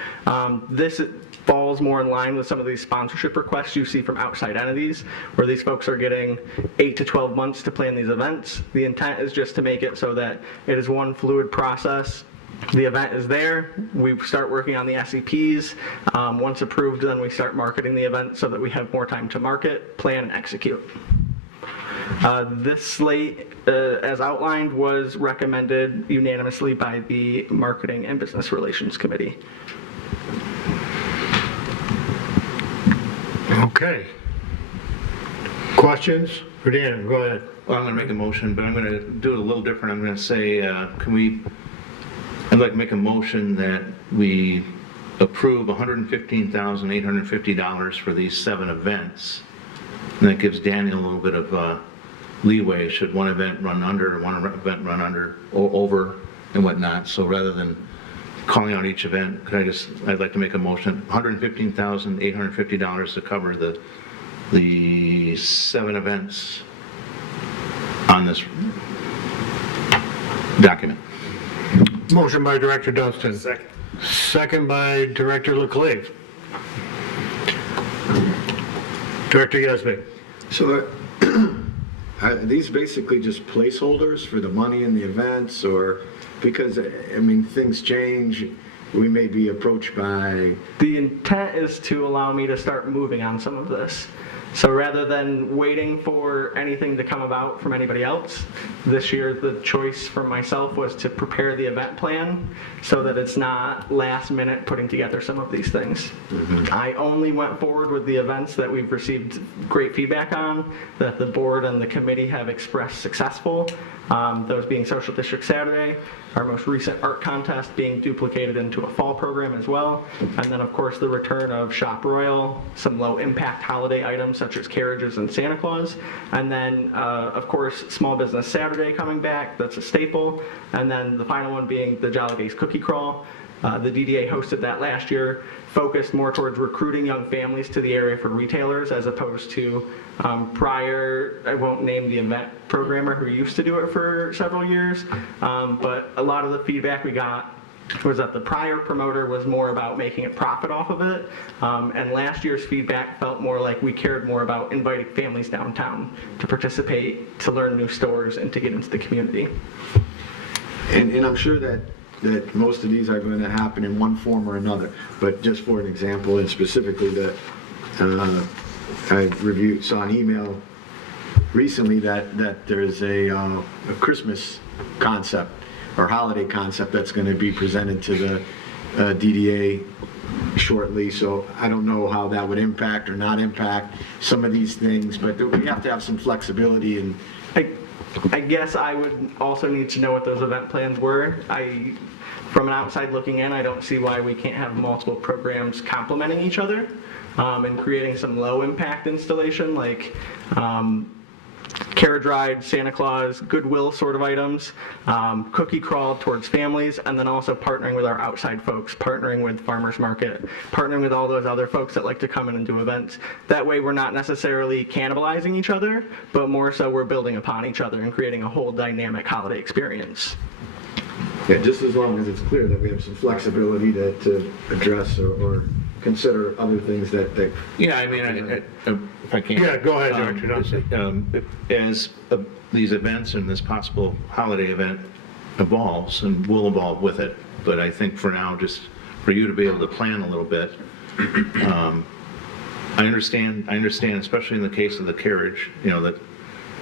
This falls more in line with some of these sponsorship requests you see from outside entities, where these folks are getting 8 to 12 months to plan these events. The intent is just to make it so that it is one fluid process. The event is there, we start working on the SEPs. Once approved, then we start marketing the event so that we have more time to market, plan, and execute. This slate, as outlined, was recommended unanimously by the Marketing and Business Relations Committee. Okay. Questions for Dan? Go ahead. Well, I'm going to make a motion, but I'm going to do it a little different. I'm going to say, I'd like to make a motion that we approve $115,850 for these 7 events. And that gives Daniel a little bit of leeway should one event run under, one event run under, or over, and whatnot. So rather than calling out each event, I'd like to make a motion, $115,850 to cover the 7 events on this document. Motion by Director Dunstan. Second. Second by Director Leclerc. Director Yasbeck. So are these basically just placeholders for the money in the events, or because, I mean, things change, we may be approached by... The intent is to allow me to start moving on some of this. So rather than waiting for anything to come about from anybody else, this year the choice for myself was to prepare the event plan so that it's not last minute putting together some of these things. I only went forward with the events that we've received great feedback on, that the board and the committee have expressed successful, those being Social District Saturday, our most recent art contest being duplicated into a fall program as well, and then of course the return of Shop Royal, some low impact holiday items such as carriages and Santa Claus, and then of course Small Business Saturday coming back, that's a staple, and then the final one being the Jolly Days Cookie Crawl. The DDA hosted that last year, focused more towards recruiting young families to the area for retailers as opposed to prior, I won't name the event programmer who used to do it for several years, but a lot of the feedback we got was that the prior promoter was more about making a profit off of it, and last year's feedback felt more like we cared more about inviting families downtown to participate, to learn new stores, and to get into the community. And I'm sure that most of these are going to happen in one form or another, but just for an example, and specifically that I saw an email recently that there's a Christmas concept or holiday concept that's going to be presented to the DDA shortly, so I don't know how that would impact or not impact some of these things, but we have to have some flexibility. And I guess I would also need to know what those event plans were. From an outside looking in, I don't see why we can't have multiple programs complementing each other. and creating some low impact installation like carriage ride, Santa Claus, Goodwill sort of items, cookie crawl towards families, and then also partnering with our outside folks, partnering with farmers market, partnering with all those other folks that like to come in and do events. That way we're not necessarily cannibalizing each other, but more so we're building upon each other and creating a whole dynamic holiday experience. Yeah, just as long as it's clear that we have some flexibility to address or consider other things that. Yeah, I mean, if I can. Yeah, go ahead, Dr. Dunstan. As these events and this possible holiday event evolves, and we'll evolve with it, but I think for now, just for you to be able to plan a little bit, I understand, especially in the case of the carriage, that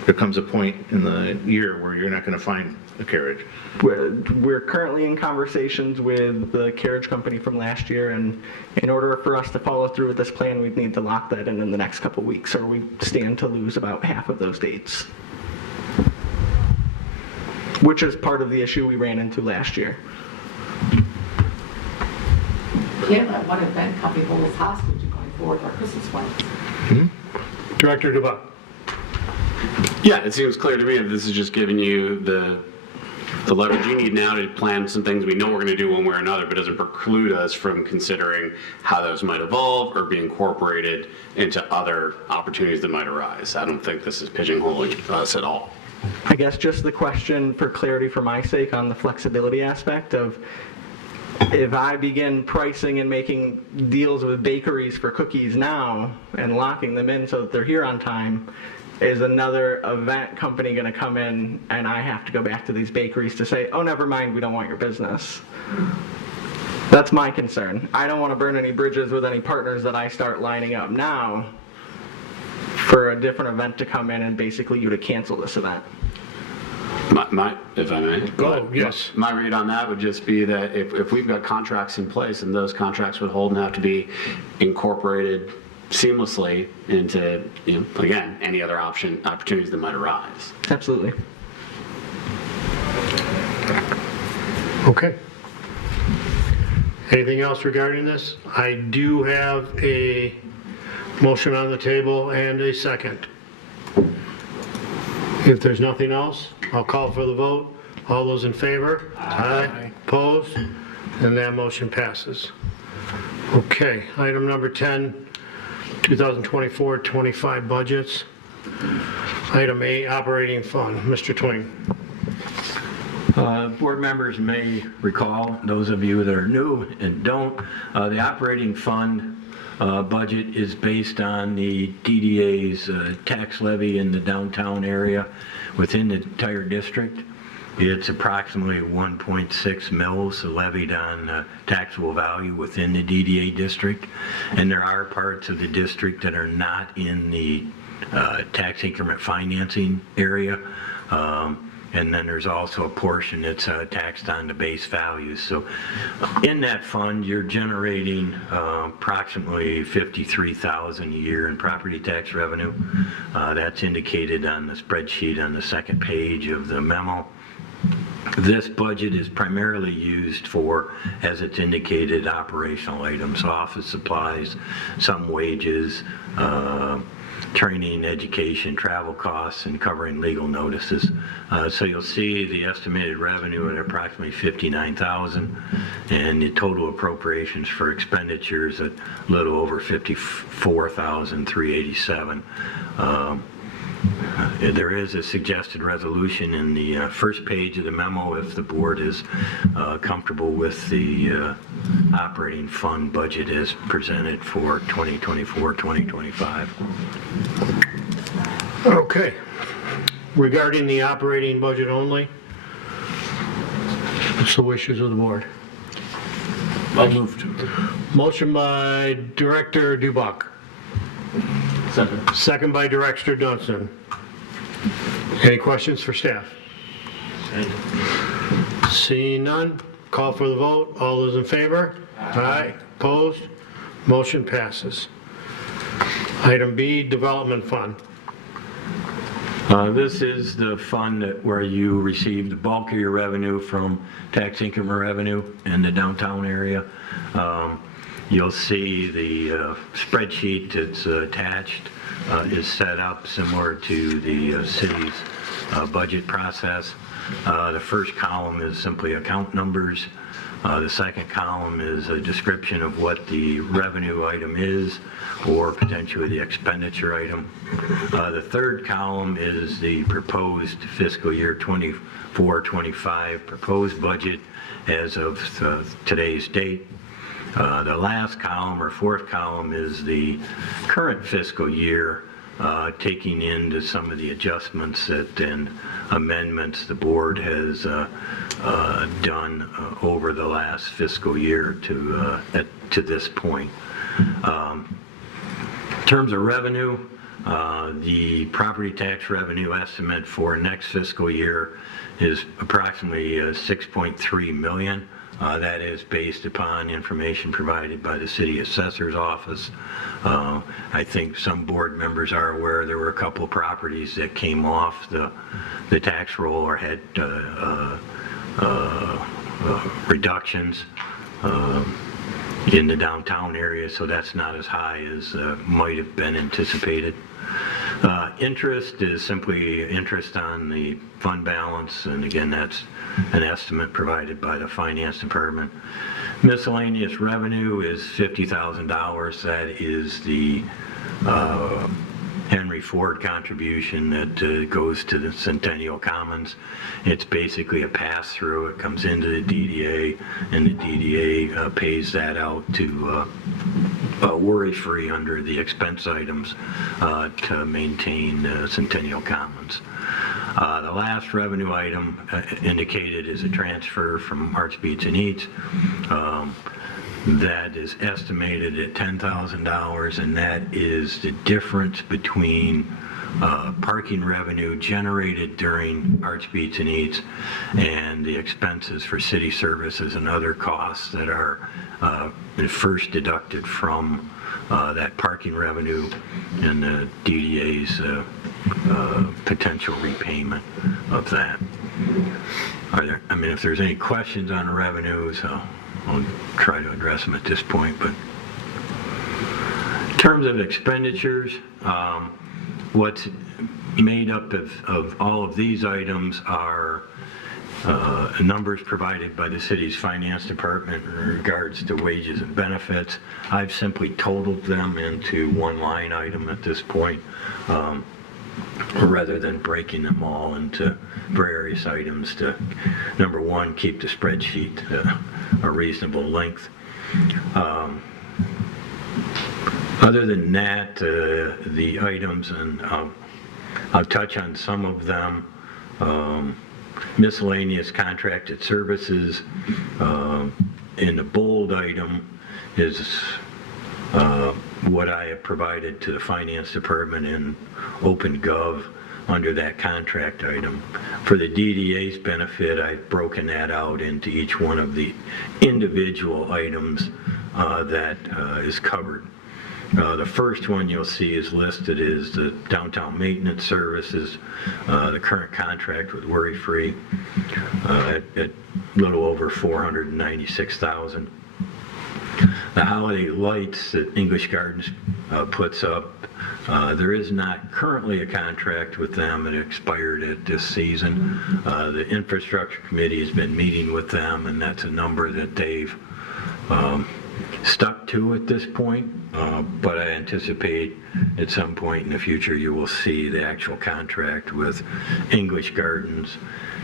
there comes a point in the year where you're not going to find a carriage. We're currently in conversations with the carriage company from last year, and in order for us to follow through with this plan, we'd need to lock that in the next couple weeks, or we stand to lose about half of those dates, which is part of the issue we ran into last year. Can't let one event company hold us hostage in going forward with our Christmas plans. Director DeBuck. Yeah, it seems clear to me that this is just giving you the leverage you need now to plan some things we know we're going to do one way or another, but doesn't preclude us from considering how those might evolve or be incorporated into other opportunities that might arise. I don't think this is pigeonholing us at all. I guess just the question for clarity for my sake on the flexibility aspect of if I begin pricing and making deals with bakeries for cookies now and locking them in so that they're here on time, is another event company going to come in and I have to go back to these bakeries to say, oh, never mind, we don't want your business? That's my concern. I don't want to burn any bridges with any partners that I start lining up now for a different event to come in and basically you to cancel this event. If I may. Go, yes. My read on that would just be that if we've got contracts in place and those contracts would hold and have to be incorporated seamlessly into, again, any other opportunities that might arise. Absolutely. Okay. Anything else regarding this? I do have a motion on the table and a second. If there's nothing else, I'll call for the vote. All those in favor? Aye. Opposed? And that motion passes. Okay, item number 10, 2024-25 budgets. Item 8, operating fund. Mr. Twing. Board members may recall, those of you that are new and don't, the operating fund budget is based on the DDA's tax levy in the downtown area within the entire district. It's approximately 1.6 mils levied on taxable value within the DDA district, and there are parts of the district that are not in the tax increment financing area. And then there's also a portion that's taxed on the base values. So in that fund, you're generating approximately $53,000 a year in property tax revenue. That's indicated on the spreadsheet on the second page of the memo. This budget is primarily used for, as it's indicated, operational items, office supplies, some wages, training, education, travel costs, and covering legal notices. So you'll see the estimated revenue at approximately $59,000, and the total appropriations for expenditures at a little over $54,387. There is a suggested resolution in the first page of the memo if the board is comfortable with the operating fund budget as presented for 2024-2025. Okay. Regarding the operating budget only, what's the wishes of the board? I'll move to. Motion by Director DeBuck. Second. Second by Director Dunstan. Any questions for staff? Seeing none, call for the vote. All those in favor? Aye. Opposed? Motion passes. Item B, Development Fund. This is the fund where you receive the bulk of your revenue from tax increment revenue in the downtown area. You'll see the spreadsheet that's attached is set up similar to the city's budget process. The first column is simply account numbers. The second column is a description of what the revenue item is, or potentially the expenditure item. The third column is the proposed fiscal year 24-25 proposed budget as of today's date. The last column, or fourth column, is the current fiscal year, taking into some of the adjustments and amendments the board has done over the last fiscal year to this point. In terms of revenue, the property tax revenue estimate for next fiscal year is approximately $6.3 million. That is based upon information provided by the city assessor's office. I think some board members are aware there were a couple of properties that came off the tax roll or had reductions in the downtown area, so that's not as high as might have been anticipated. Interest is simply interest on the fund balance, and again, that's an estimate provided by the finance department. Miscellaneous revenue is $50,000. That is the Henry Ford contribution that goes to the Centennial Commons. It's basically a pass-through. It comes into the DDA, and the DDA pays that out to worry-free under the expense items to maintain Centennial Commons. The last revenue item indicated is a transfer from Arts, Beats, and Eats. That is estimated at $10,000, and that is the difference between parking revenue generated during Arts, Beats, and Eats and the expenses for city services and other costs that are first deducted from that parking revenue and the DDA's potential repayment of that. If there's any questions on the revenues, I'll try to address them at this point. But in terms of expenditures, what's made up of all of these items are numbers provided by the city's finance department in regards to wages and benefits. I've simply totaled them into one line item at this point, rather than breaking them all into various items to, number one, keep the spreadsheet a reasonable length. Other than that, the items, and I'll touch on some of them. Miscellaneous contracted services in the bold item is what I have provided to the finance department in OpenGov under that contract item. For the DDA's benefit, I've broken that out into each one of the individual items that is covered. The first one you'll see is listed as the downtown maintenance services, the current contract with Worry Free at a little over $496,000. The holiday lights that English Gardens puts up, there is not currently a contract with them. It expired at this season. The infrastructure committee has been meeting with them, and that's a number that they've stuck to at this point, but I anticipate at some point in the future you will see the actual contract with English Gardens.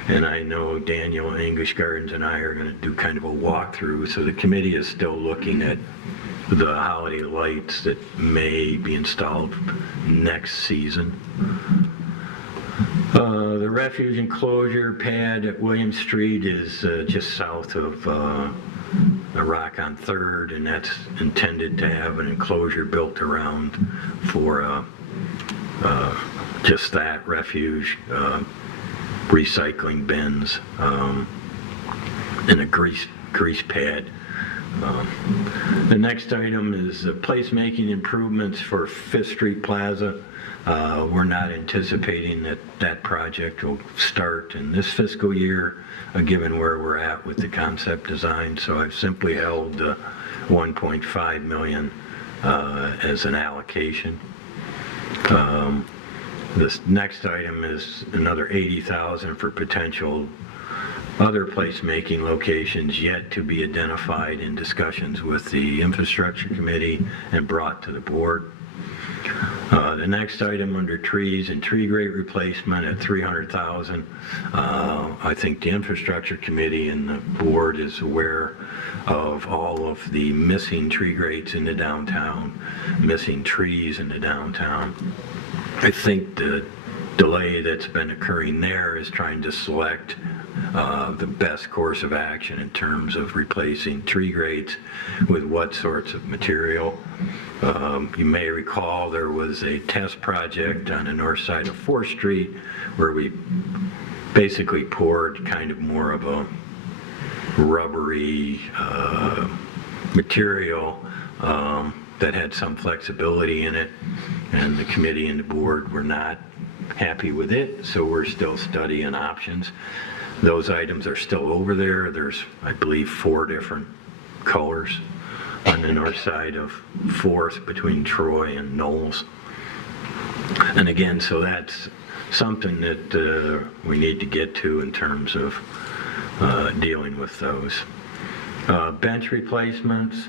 And I know Daniel, English Gardens, and I are going to do kind of a walkthrough, so the committee is still looking at the holiday lights that may be installed next season. The refuge enclosure pad at William Street is just south of the ROK on 3rd, and that's intended to have an enclosure built around for just that refuge, recycling bins, and a grease pad The next item is placemaking improvements for Fifth Street Plaza. We're not anticipating that that project will start in this fiscal year, given where we're at with the concept design. So I've simply held 1.5 million as an allocation. This next item is another 80,000 for potential other placemaking locations yet to be identified in discussions with the infrastructure committee and brought to the board. The next item under trees and tree grate replacement at 300,000. I think the infrastructure committee and the board is aware of all of the missing tree grates in the downtown, missing trees in the downtown. I think the delay that's been occurring there is trying to select the best course of action in terms of replacing tree grates with what sorts of material. You may recall there was a test project on the north side of 4th Street where we basically poured kind of more of a rubbery material that had some flexibility in it, and the committee and the board were not happy with it, so we're still studying options. Those items are still over there. There's, I believe, 4 different colors on the north side of 4th between Troy and Knowles. And again, so that's something that we need to get to in terms of dealing with those. Bench replacements.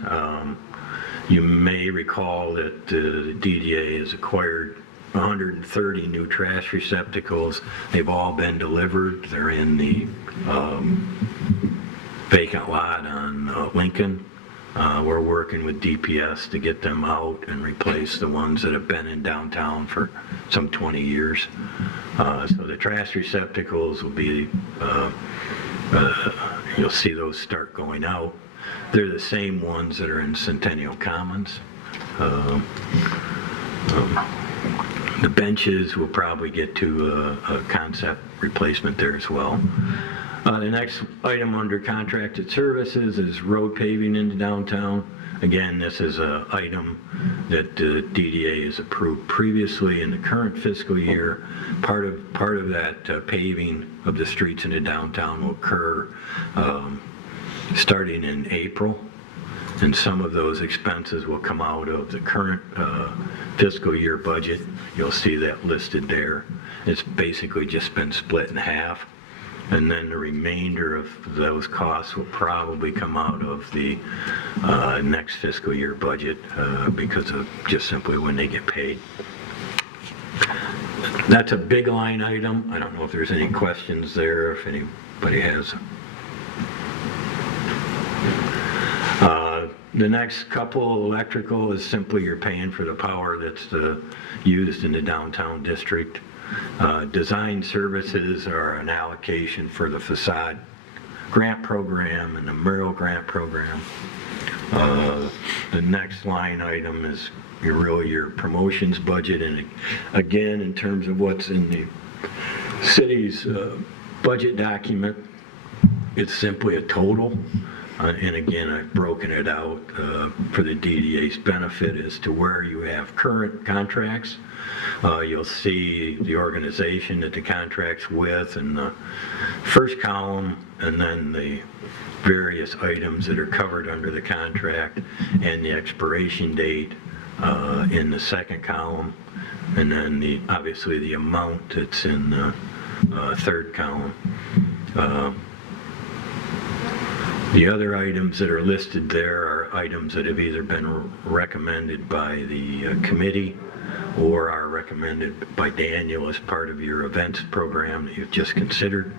You may recall that the DDA has acquired 130 new trash receptacles. They've all been delivered. They're in the vacant lot on Lincoln. We're working with DPS to get them out and replace the ones that have been in downtown for some 20 years. So the trash receptacles will be, you'll see those start going out. They're the same ones that are in Centennial Commons. The benches will probably get to a concept replacement there as well. The next item under contracted services is road paving into downtown. Again, this is an item that DDA has approved previously in the current fiscal year. Part of that paving of the streets into downtown will occur starting in April, and some of those expenses will come out of the current fiscal year budget. You'll see that listed there. It's basically just been split in half, and then the remainder of those costs will probably come out of the next fiscal year budget because of just simply when they get paid. That's a big line item. I don't know if there's any questions there, if anybody has. The next couple, electrical, is simply you're paying for the power that's used in the downtown district. Design services are an allocation for the facade grant program and the mural grant program. The next line item is your promotions budget, and again, in terms of what's in the city's budget document, it's simply a total. And again, I've broken it out for the DDA's benefit as to where you have current contracts. You'll see the organization that the contract's with in the first column, and then the various items that are covered under the contract and the expiration date in the second column, and then obviously the amount that's in the third column. The other items that are listed there are items that have either been recommended by the committee or are recommended by Daniel as part of your events program that you've just considered.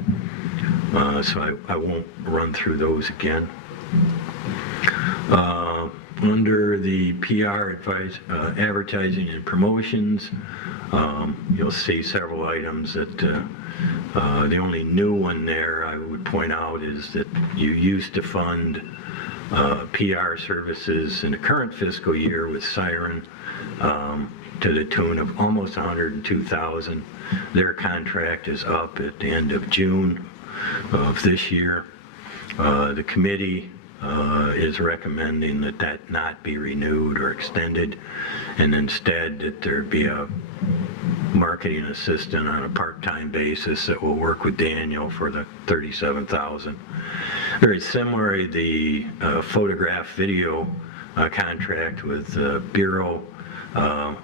So I won't run through those again. Under the PR advertising and promotions, you'll see several items that the only new one there I would point out is that you used to fund PR services in the current fiscal year with Siren to the tune of almost $102,000. Their contract is up at the end of June of this year. The committee is recommending that that not be renewed or extended, and instead that there be a marketing assistant on a part-time basis that will work with Daniel for the $37,000. Very similarly, the photograph video contract with Bureau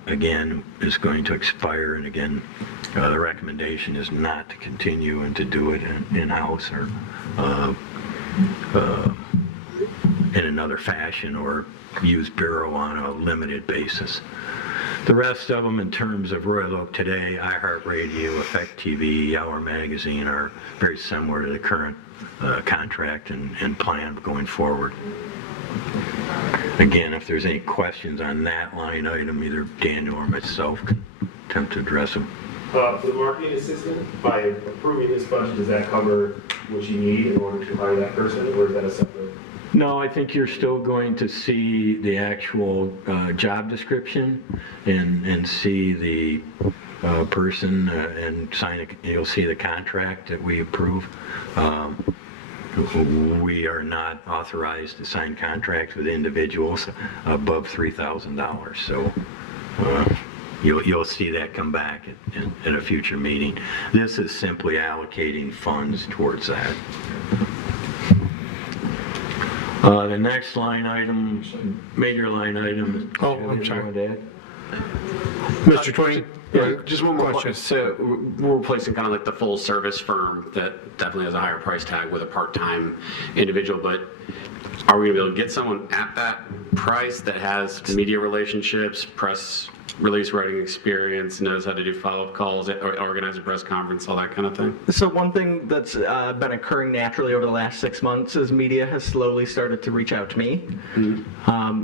again is going to expire, and again the recommendation is not to continue and to do it in-house or in another fashion, or use Bureau on a limited basis. The rest of them, in terms of Royal Oak Today, iHeartRadio, Effect TV, Hour Magazine, are very similar to the current contract and plan going forward. Again, if there's any questions on that line item, either Daniel or myself can attempt to address them. For the marketing assistant, by approving this budget, does that cover what you need in order to hire that person, or is that a separate? No, I think you're still going to see the actual job description and see the person and sign. You'll see the contract that we approve. We are not authorized to sign contracts with individuals above $3,000. So you'll see that come back at a future meeting. This is simply allocating funds towards that. The next line item, major line item. Oh, I'm sorry. Mr. Twain? Yeah, just one more question. So we're replacing kind of like the full service firm that definitely has a higher price tag with a part-time individual, but are we gonna be able to get someone at that price that has media relationships, press release writing experience, knows how to do follow-up calls, or organize a press conference, all that kind of thing? So one thing that's been occurring naturally over the last 6 months is media has slowly started to reach out to me.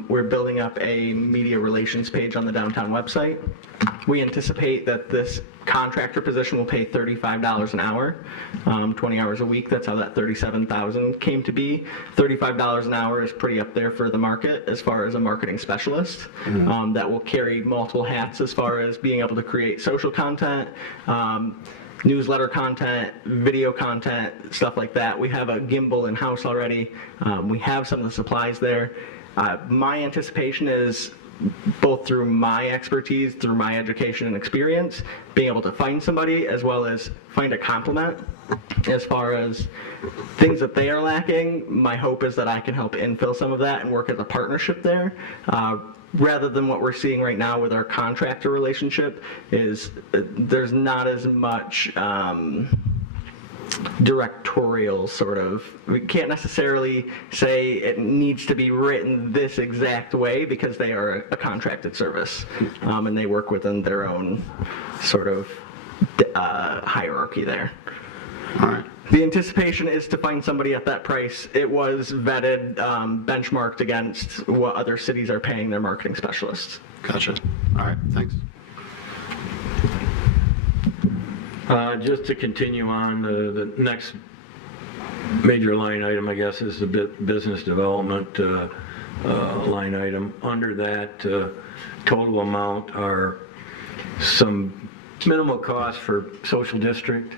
We're building up a media relations page on the downtown website. We anticipate that this contractor position will pay $35 an hour, 20 hours a week. That's how that $37,000 came to be. $35 an hour is pretty up there for the market as far as a marketing specialist that will carry multiple hats as far as being able to create social content, newsletter content, video content, stuff like that. We have a gimbal in-house already. We have some of the supplies there. My anticipation is, both through my expertise, through my education and experience, being able to find somebody as well as find a complement as far as things that they are lacking. My hope is that I can help infill some of that and work as a partnership there. Rather than what we're seeing right now with our contractor relationship, is there's not as much directorial sort of, we can't necessarily say it needs to be written this exact way because they are a contracted service and they work within their own sort of hierarchy there. All right. The anticipation is to find somebody at that price. It was vetted, benchmarked against what other cities are paying their marketing specialists. Gotcha. All right, thanks. Just to continue on, the next major line item, I guess, is the business development line item. Under that total amount are some minimal costs for social district,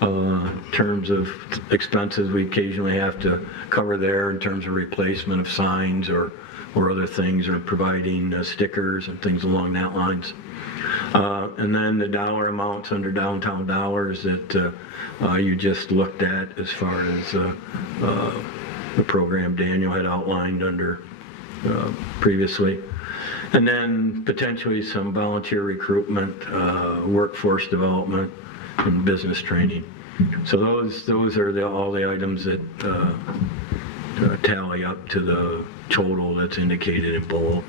in terms of expenses we occasionally have to cover there in terms of replacement of signs or other things, or providing stickers and things along that lines. And then the dollar amounts under downtown dollars that you just looked at as far as the program Daniel had outlined under previously. And then potentially some volunteer recruitment, workforce development, and business training. So those are all the items that tally up to the total that's indicated in bold.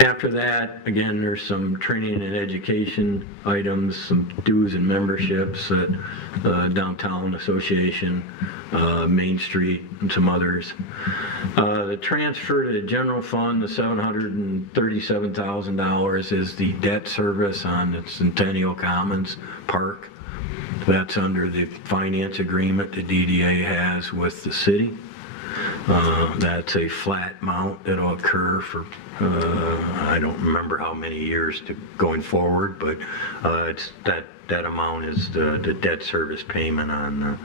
After that, again, there's some training and education items, some dues and memberships at Downtown Association, Main Street, and some others. The transfer to the general fund, the $737,000, is the debt service on the Centennial Commons Park. That's under the finance agreement the DDA has with the city. That's a flat mount that'll occur for, I don't remember how many years going forward, but it's that amount is the debt service payment on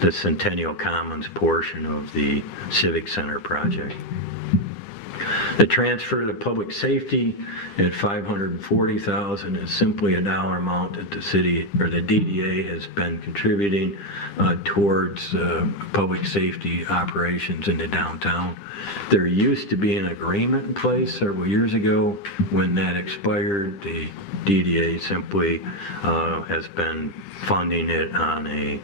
the Centennial Commons portion of the Civic Center project. The transfer to public safety at $540,000 is simply a dollar amount that the city or the DDA has been contributing towards public safety operations in the downtown. There used to be an agreement in place several years ago. When that expired, the DDA simply has been funding it on an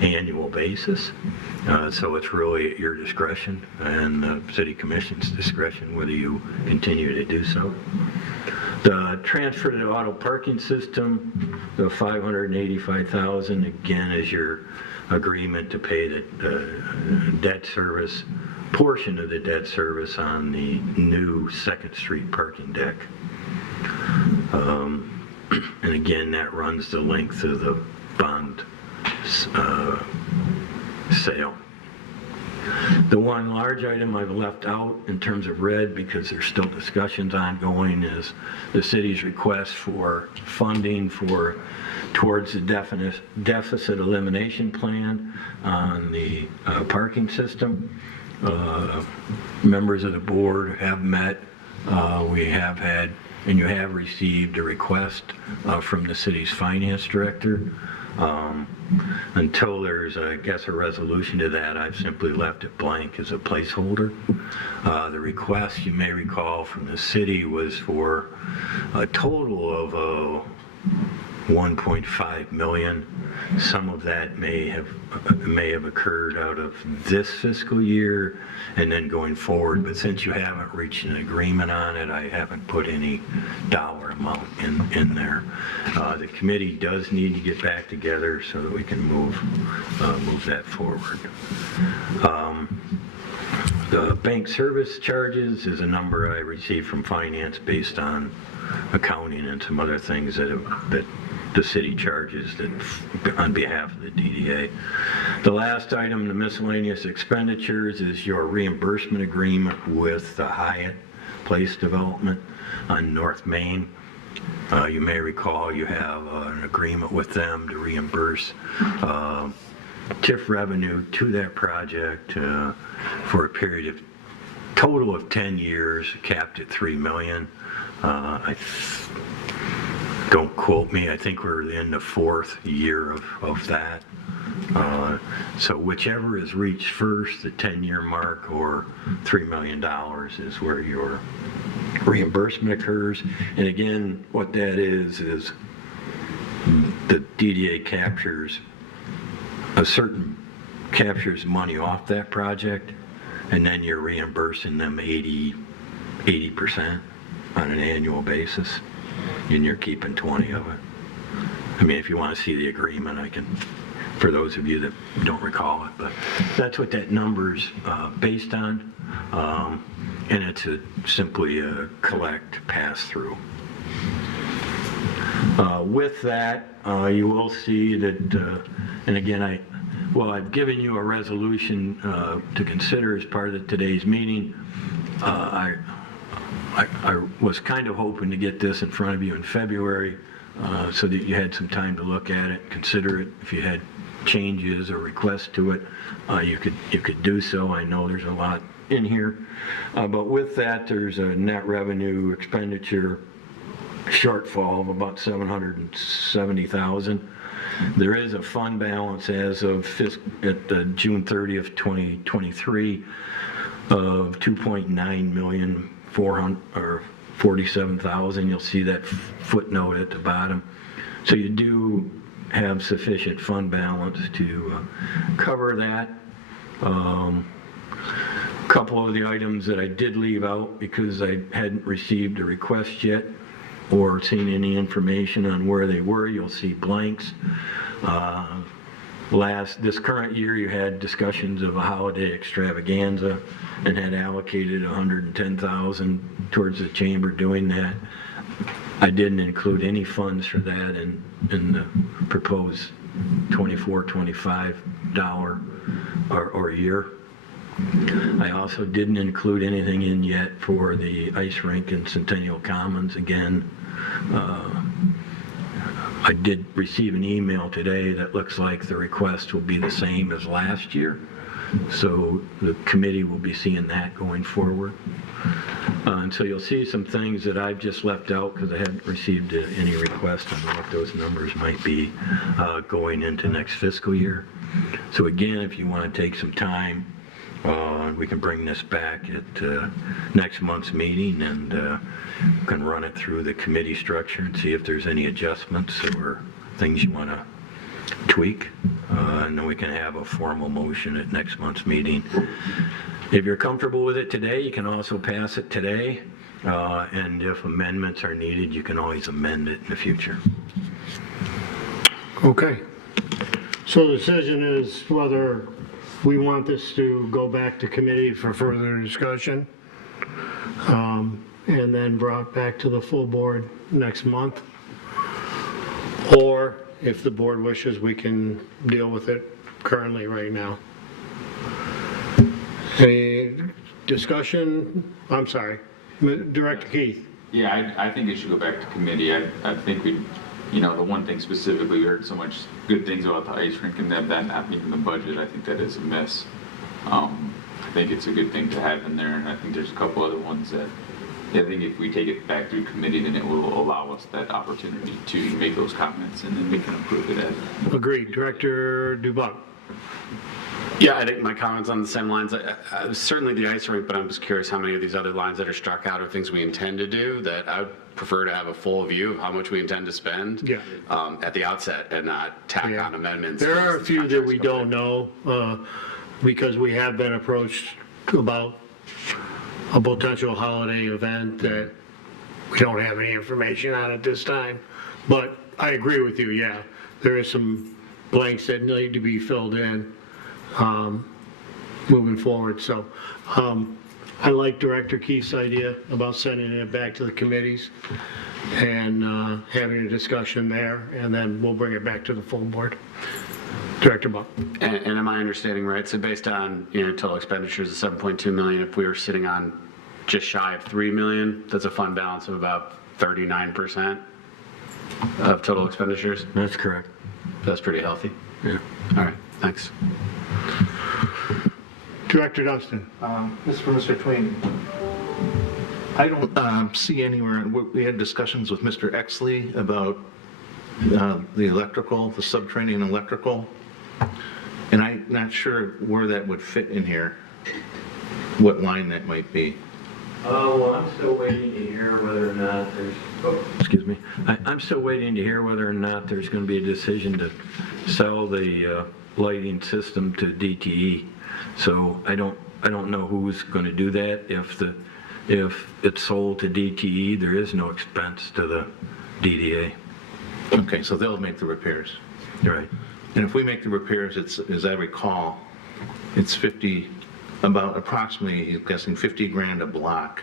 annual basis. So it's really at your discretion and the city commission's discretion whether you continue to do so. The transfer to the auto parking system, the $585,000 again is your agreement to pay the debt service, portion of the debt service on the new 2nd Street parking deck. And again, that runs the length of the bond sale. The one large item I've left out in terms of red because there's still discussions ongoing is the city's request for funding towards the deficit elimination plan on the parking system. Members of the board have met. We have had, and you have received a request from the city's finance director. Until there's, I guess, a resolution to that, I've simply left it blank as a placeholder. The request, you may recall, from the city was for a total of $1.5 million. Some of that may have occurred out of this fiscal year and then going forward, but since you haven't reached an agreement on it, I haven't put any dollar amount in there. The committee does need to get back together so that we can move that forward. The bank service charges is a number I received from finance based on accounting and some other things that the city charges on behalf of the DDA. The last item, the miscellaneous expenditures, is your reimbursement agreement with the Hyatt Place Development on North Main. You may recall you have an agreement with them to reimburse TIF revenue to that project for a period of total of 10 years, capped at $3 million. Don't quote me, I think we're in the 4th year of that. So whichever is reached first, the 10-year mark or $3 million is where your reimbursement occurs. And again, what that is the DDA captures money off that project, and then you're reimbursing them 80% on an annual basis, and you're keeping 20 of it. I mean, if you want to see the agreement, I can, for those of you that don't recall it, but that's what that number's based on, and it's simply a collect pass-through. With that, you will see that, and again, I've given you a resolution to consider as part of today's meeting. I was kind of hoping to get this in front of you in February so that you had some time to look at it, consider it. If you had changes or requests to it, you could do so. I know there's a lot in here. But with that, there's a net revenue expenditure shortfall of about $770,000. There is a fund balance as of June 30th, 2023 of $2.947,000. You'll see that footnote at the bottom. So you do have sufficient fund balance to cover that. A couple of the items that I did leave out because I hadn't received a request yet or seen any information on where they were, you'll see blanks. This current year you had discussions of a holiday extravaganza and had allocated $110,000 towards the chamber doing that. I didn't include any funds for that in the proposed $24-25 or year I also didn't include anything in yet for the ice rink in Centennial Commons. Again, I did receive an email today that looks like the request will be the same as last year. So the committee will be seeing that going forward. And so you'll see some things that I've just left out because I haven't received any requests on what those numbers might be going into next fiscal year. So again, if you want to take some time, we can bring this back at next month's meeting and can run it through the committee structure and see if there's any adjustments or things you want to tweak, and then we can have a formal motion at next month's meeting. If you're comfortable with it today, you can also pass it today, and if amendments are needed, you can always amend it in the future. Okay. So the decision is whether we want this to go back to committee for further discussion, and then brought back to the full board next month, or if the board wishes, we can deal with it currently right now. Any discussion? I'm sorry, Director Keith. Yeah, I think it should go back to committee. I think we, you know, the one thing specifically, we heard so much good things about the ice rink and that not meeting the budget. I think that is a miss. I think it's a good thing to have in there, and I think there's a couple other ones that I think if we take it back through committee, then it will allow us that opportunity to make those comments, and then we can approve it as. Agreed. Director Dubuc. Yeah, I think my comments on the same lines. Certainly the ice rink, but I'm just curious how many of these other lines that are struck out are things we intend to do that I would prefer to have a full view of how much we intend to spend at the outset and not tack on amendments. There are a few that we don't know because we have been approached about a potential holiday event that we don't have any information on at this time. But I agree with you, yeah. There is some blanks that need to be filled in moving forward. So I like Director Keith's idea about sending it back to the committees and having a discussion there, and then we'll bring it back to the full board. Director Buck. And am I understanding right? So based on total expenditures of 7.2 million, if we were sitting on just shy of 3 million, that's a fund balance of about 39% of total expenditures? That's correct. That's pretty healthy. Yeah. All right, thanks. Director Dunstan. This is for Mr. Twain. I don't see anywhere, we had discussions with Mr. Exley about the electrical, the subterranean electrical, and I'm not sure where that would fit in here, what line that might be. Well, I'm still waiting to hear whether or not there's, excuse me, I'm still waiting to hear whether or not there's going to be a decision to sell the lighting system to DTE. So I don't know who's going to do that. If it's sold to DTE, there is no expense to the DDA. Okay, so they'll make the repairs. Right. And if we make the repairs, it's, as I recall, it's approximately, he's guessing 50 grand a block.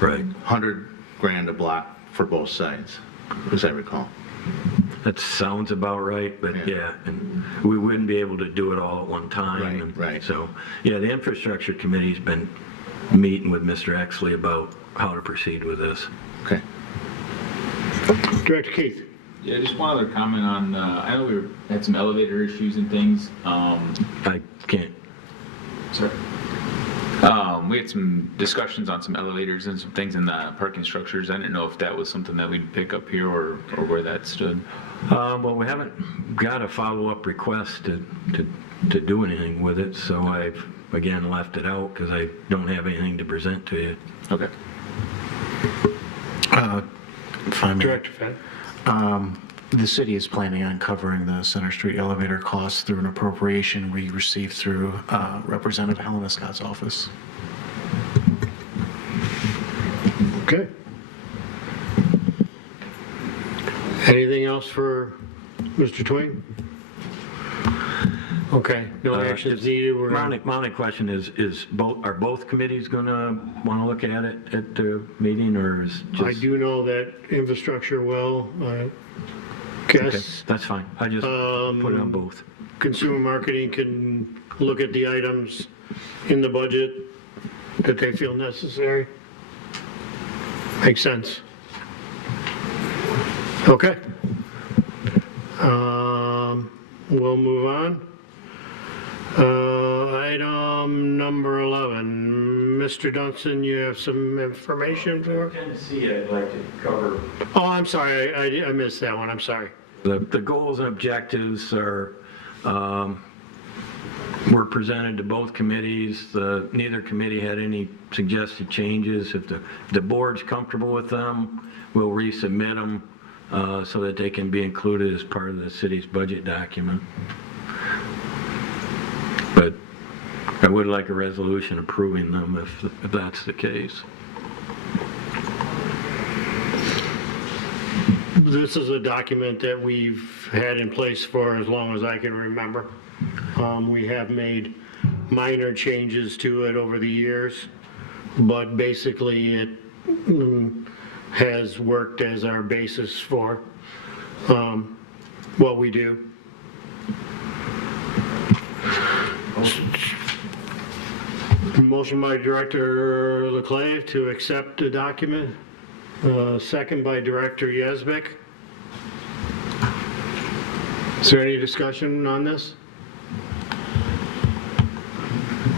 Right. 100 grand a block for both sides, as I recall. That sounds about right, but yeah, and we wouldn't be able to do it all at one time. Right. So, yeah, the infrastructure committee's been meeting with Mr. Exley about how to proceed with this. Okay. Director Keith. Yeah, just one other comment on, I know we had some elevator issues and things. I can't. Sorry. We had some discussions on some elevators and some things in the parking structures. I didn't know if that was something that we'd pick up here or where that stood. Well, we haven't got a follow-up request to do anything with it, so I've, again, left it out because I don't have anything to present to you. Okay. If I may. Director Fenn. The city is planning on covering the Center Street elevator costs through an appropriation we received through Representative Helena Scott's office. Okay. Anything else for Mr. Twain? Okay, no action is needed. My question is are both committees going to want to look at it at the meeting, or is just? I do know that infrastructure will, guess. Okay, that's fine. I just put it on both. Consumer marketing can look at the items in the budget that they feel necessary. Makes sense. Okay. We'll move on. Item number 11. Mr. Dunstan, you have some information for? Tennessee, I'd like to cover. Oh, I'm sorry, I missed that one, I'm sorry. The goals and objectives are, were presented to both committees. Neither committee had any suggested changes. If the board's comfortable with them, we'll resubmit them so that they can be included as part of the city's budget document. But I would like a resolution approving them if that's the case. This is a document that we've had in place for as long as I can remember. We have made minor changes to it over the years, but basically it has worked as our basis for what we do. Motion by Director Leclerc to accept the document. Second by Director Yazbek. Is there any discussion on this?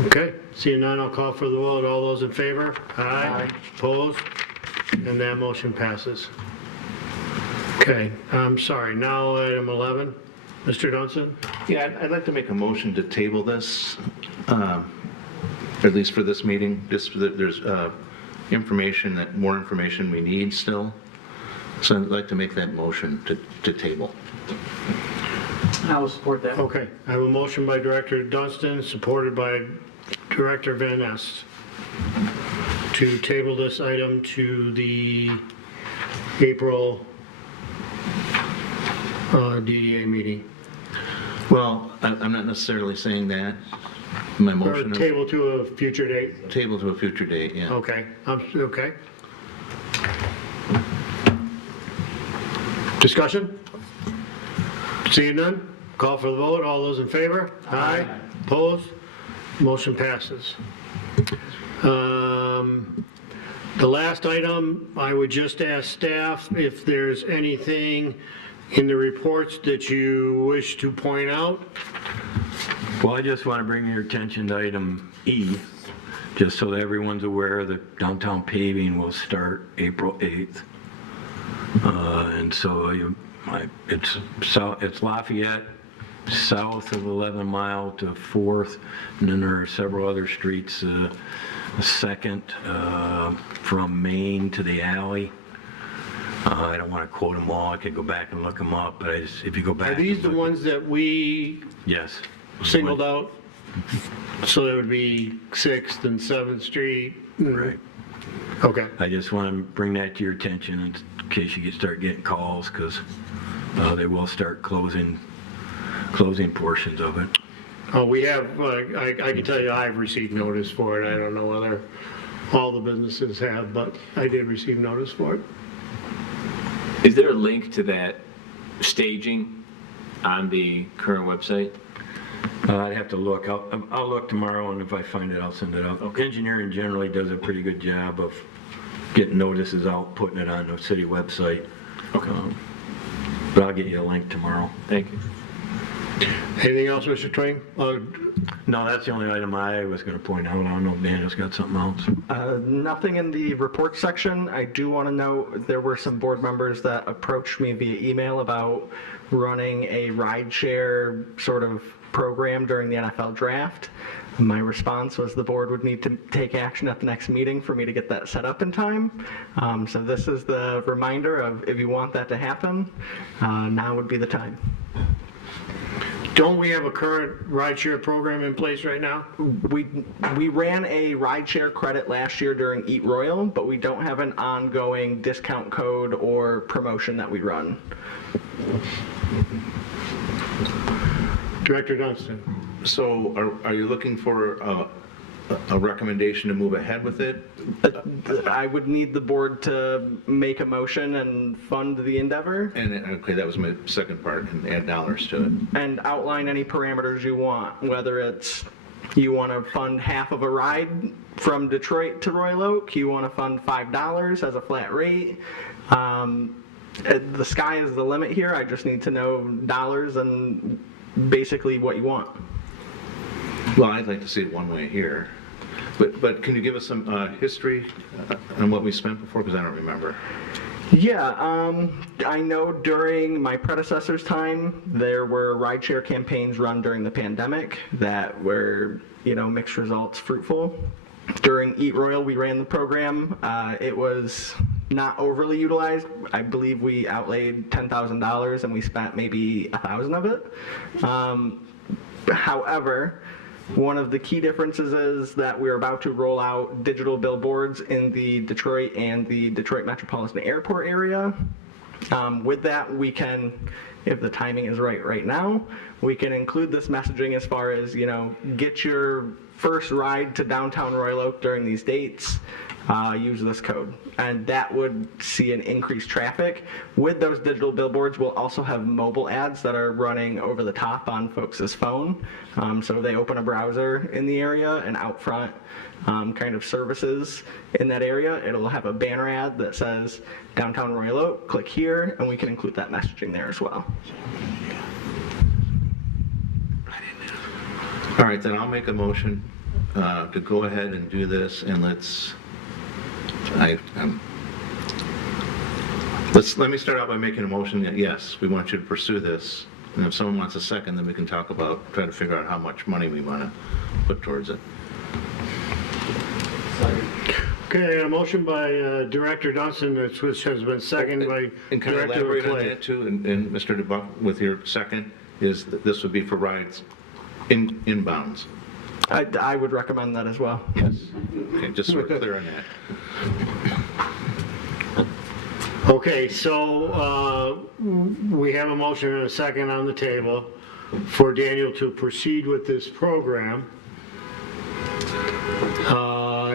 Okay, seeing none, I'll call for the vote. All those in favor? Aye. Opposed? And that motion passes. Okay, I'm sorry, now item 11. Mr. Dunstan? Yeah, I'd like to make a motion to table this, at least for this meeting, just so that there's more information we need still. So I'd like to make that motion to table. I will support that. Okay, I have a motion by Director Dunstan, supported by Director Van Nest, to table this item to the April DDA meeting. Well, I'm not necessarily saying that. My Or motion. table to a future date? Table to a future date, yeah. Okay, okay. Discussion? Seeing none, call for the vote. All those in favor? Aye. Opposed? Motion passes. The last item, I would just ask staff if there's anything in the reports that you wish to point out. Well, I just want to bring your attention to item E, just so that everyone's aware that downtown paving will start April 8th. And so it's Lafayette, south of 11 Mile to 4th, and then there are several other streets, second from Main to the alley. I don't want to quote them all, I could go back and look them up, but if you go back. Are these the ones that we Yes. singled out? So that would be 6th and 7th Street? Right. Okay. I just want to bring that to your attention in case you start getting calls, because they will start closing portions of it. Oh, we have, I can tell you I've received notice for it. I don't know whether all the businesses have, but I did receive notice for it. Is there a link to that staging on the current website? I'd have to look. I'll look tomorrow, and if I find it, I'll send it out. Okay. Engineering generally does a pretty good job of getting notices out, putting it on the city website. Okay. But I'll get you a link tomorrow. Thank you. Anything else, Mr. Twain? No, that's the only item I was going to point out. I don't know if Daniel's got something else. Nothing in the report section. I do want to note there were some board members that approached me via email about running a rideshare sort of program during the NFL draft. My response was the board would need to take action at the next meeting for me to get that set up in time. So this is the reminder of if you want that to happen, now would be the time. Don't we have a current rideshare program in place right now? We ran a rideshare credit last year during Eat Royal, but we don't have an ongoing discount code or promotion that we run. Director Dunstan. So are you looking for a recommendation to move ahead with it? I would need the board to make a motion and fund the endeavor. And, okay, that was my second part, and add dollars to it. And outline any parameters you want, whether it's You want to fund half of a ride from Detroit to Royal Oak? You want to fund $5 as a flat rate? The sky is the limit here. I just need to know dollars and basically what you want. Well, I'd like to see it one way here. But can you give us some history on what we spent before? Because I don't remember. Yeah, I know during my predecessor's time, there were rideshare campaigns run during the pandemic that were, mixed results fruitful. During Eat Royal, we ran the program. It was not overly utilized. I believe we outlaid $10,000 and we spent maybe $1,000 of it. However, one of the key differences is that we're about to roll out digital billboards in the Detroit and the Detroit Metropolitan Airport area. With that, we can, if the timing is right now, we can include this messaging as far as, get your first ride to downtown Royal Oak during these dates, use this code. And that would see an increased traffic. With those digital billboards, we'll also have mobile ads that are running over the top on folks' phone. So they open a browser in the area and out front kind of services in that area. It'll have a banner ad that says downtown Royal Oak, click here, and we can include that messaging there as well. All right, then I'll make a motion to go ahead and do this, and let me start out by making a motion that yes, we want you to pursue this, and if someone wants a second, then we can talk about, try to figure out how much money we want to put towards it. Okay, a motion by Director Dunstan, which has been seconded by And can I Director elaborate on Clay. that too, and Mr. DeBuck, with your second, is that this would be for rides inbounds? I would recommend that as well. Yes. Okay, just so we're clear on that. Okay, so we have a motion and a second on the table for Daniel to proceed with this program.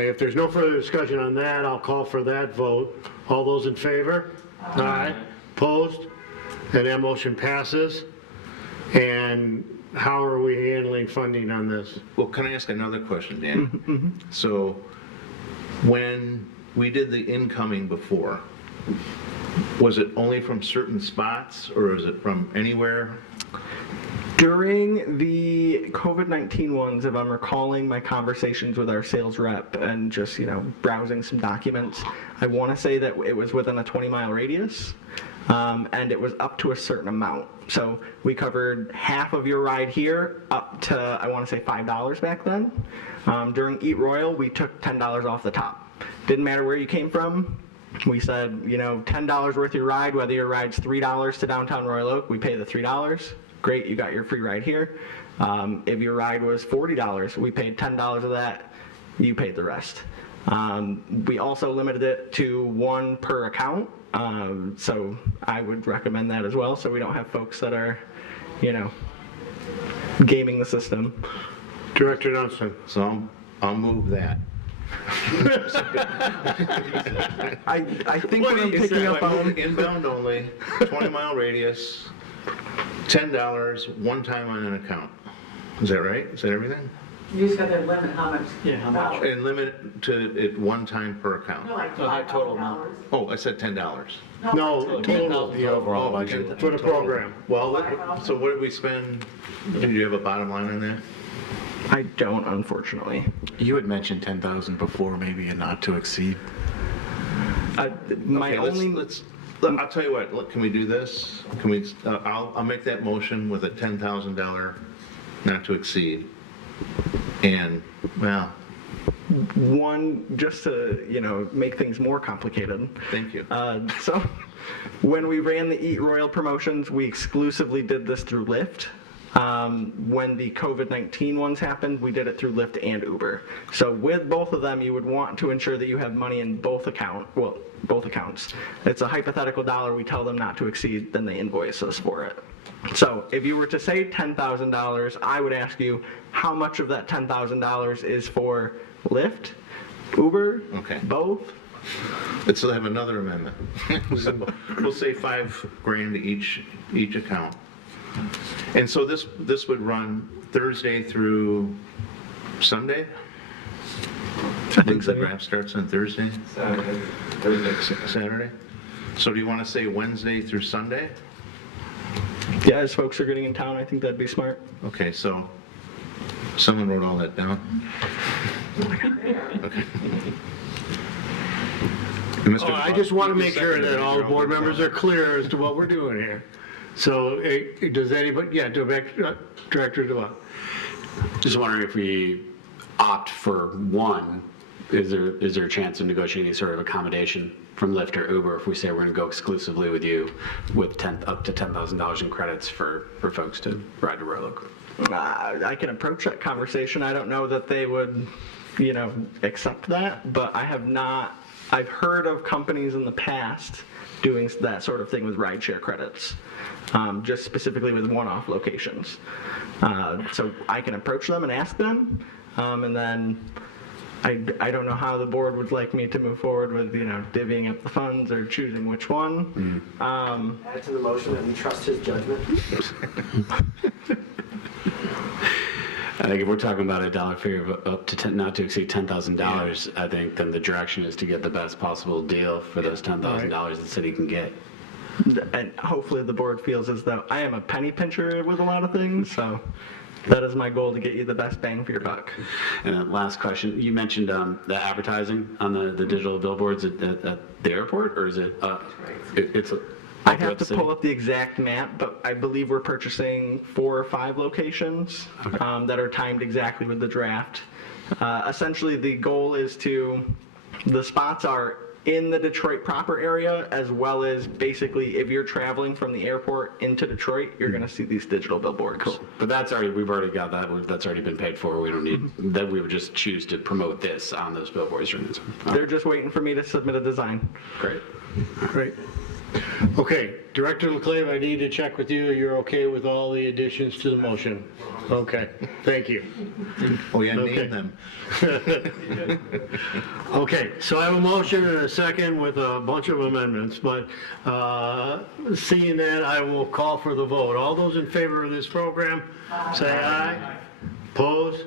If there's no further discussion on that, I'll call for that vote. All those in favor? Aye. Opposed? And that motion passes. And how are we handling funding on this? Well, can I ask another question, Dan? So when we did the incoming before, was it only from certain spots or is it from anywhere? During the COVID-19 ones, if I'm recalling my conversations with our sales rep and just, browsing some documents, I want to say that it was within a 20-mile radius, and it was up to a certain amount. So we covered half of your ride here up to, I want to say $5 back then. During Eat Royal, we took $10 off the top. Didn't matter where you came from. We said, $10 worth your ride, whether your ride's $3 to downtown Royal Oak, we pay the $3. Great, you got your free ride here. If your ride was $40, we paid $10 of that, you paid the rest. We also limited it to one per account, so I would recommend that as well, so we don't have folks that are, gaming the system. Director Dunstan. So I'll move that. I think what I'm picking up on... Inbound only, 20-mile radius, $10, one time on an account. Is that right? Is that everything? You just got to limit how much. Yeah, how much? And limit to it one time per account. No, like $5. Oh, I said $10. No, total. The overall budget. For the program. Well, so what did we spend? Did you have a bottom line on that? I don't, unfortunately. You had mentioned 10,000 before, maybe a not to exceed. I'll tell you what, look, can we do this? Can we, I'll make that motion with a $10,000 not to exceed. And, well. One, just to, make things more complicated. Thank you. So when we ran the Eat Royal promotions, we exclusively did this through Lyft. When the COVID-19 ones happened, we did it through Lyft and Uber. So with both of them, you would want to ensure that you have money in both accounts. It's a hypothetical dollar we tell them not to exceed, then they invoice us for it. So if you were to say $10,000, I would ask you how much of that $10,000 is for Lyft, Uber, both? Let's have another amendment. We'll say $5,000 each account. And so this would run Thursday through Sunday? I think so. The draft starts on Thursday? Saturday? So do you want to say Wednesday through Sunday? Yeah, as folks are getting in town, I think that'd be smart. Okay, so someone wrote all that down? Okay. Oh, I just want to make sure that all the board members are clear as to what we're doing here. So does anybody, yeah, Director DeWatt. Just wondering if we opt for one, is there a chance of negotiating any sort of accommodation from Lyft or Uber if we say we're going to go exclusively with you with up to $10,000 in credits for folks to ride to Royal Oak? I can approach that conversation. I don't know that they would, accept that, but I've heard of companies in the past doing that sort of thing with rideshare credits, just specifically with one-off locations. So I can approach them and ask them, and then I don't know how the board would like me to move forward with, divvying up the funds or choosing which one. Add to the motion that we trust his judgment. I think if we're talking about a dollar figure of up to not to exceed $10,000, I think then the direction is to get the best possible deal for those $10,000 the city can get. And hopefully the board feels as though I am a penny pincher with a lot of things, so that is my goal, to get you the best bang for your buck. And then last question, you mentioned the advertising on the digital billboards at the airport, or is it? I'd have to pull up the exact map, but I believe we're purchasing 4 or 5 locations that are timed exactly with the draft. Essentially, the goal is the spots are in the Detroit proper area, as well as basically if you're traveling from the airport into Detroit, you're going to see these digital billboards. Cool. But we've already got that. That's already been paid for. We don't need that. We would just choose to promote this on those billboards. They're just waiting for me to submit a design. Great. Great. Okay, Director Leclave, I need to check with you. You're okay with all the additions to the motion? Okay, thank you. Oh, yeah, name them. Okay, so I have a motion and a second with a bunch of amendments, but seeing that, I will call for the vote. All those in favor of this program, say aye. Opposed?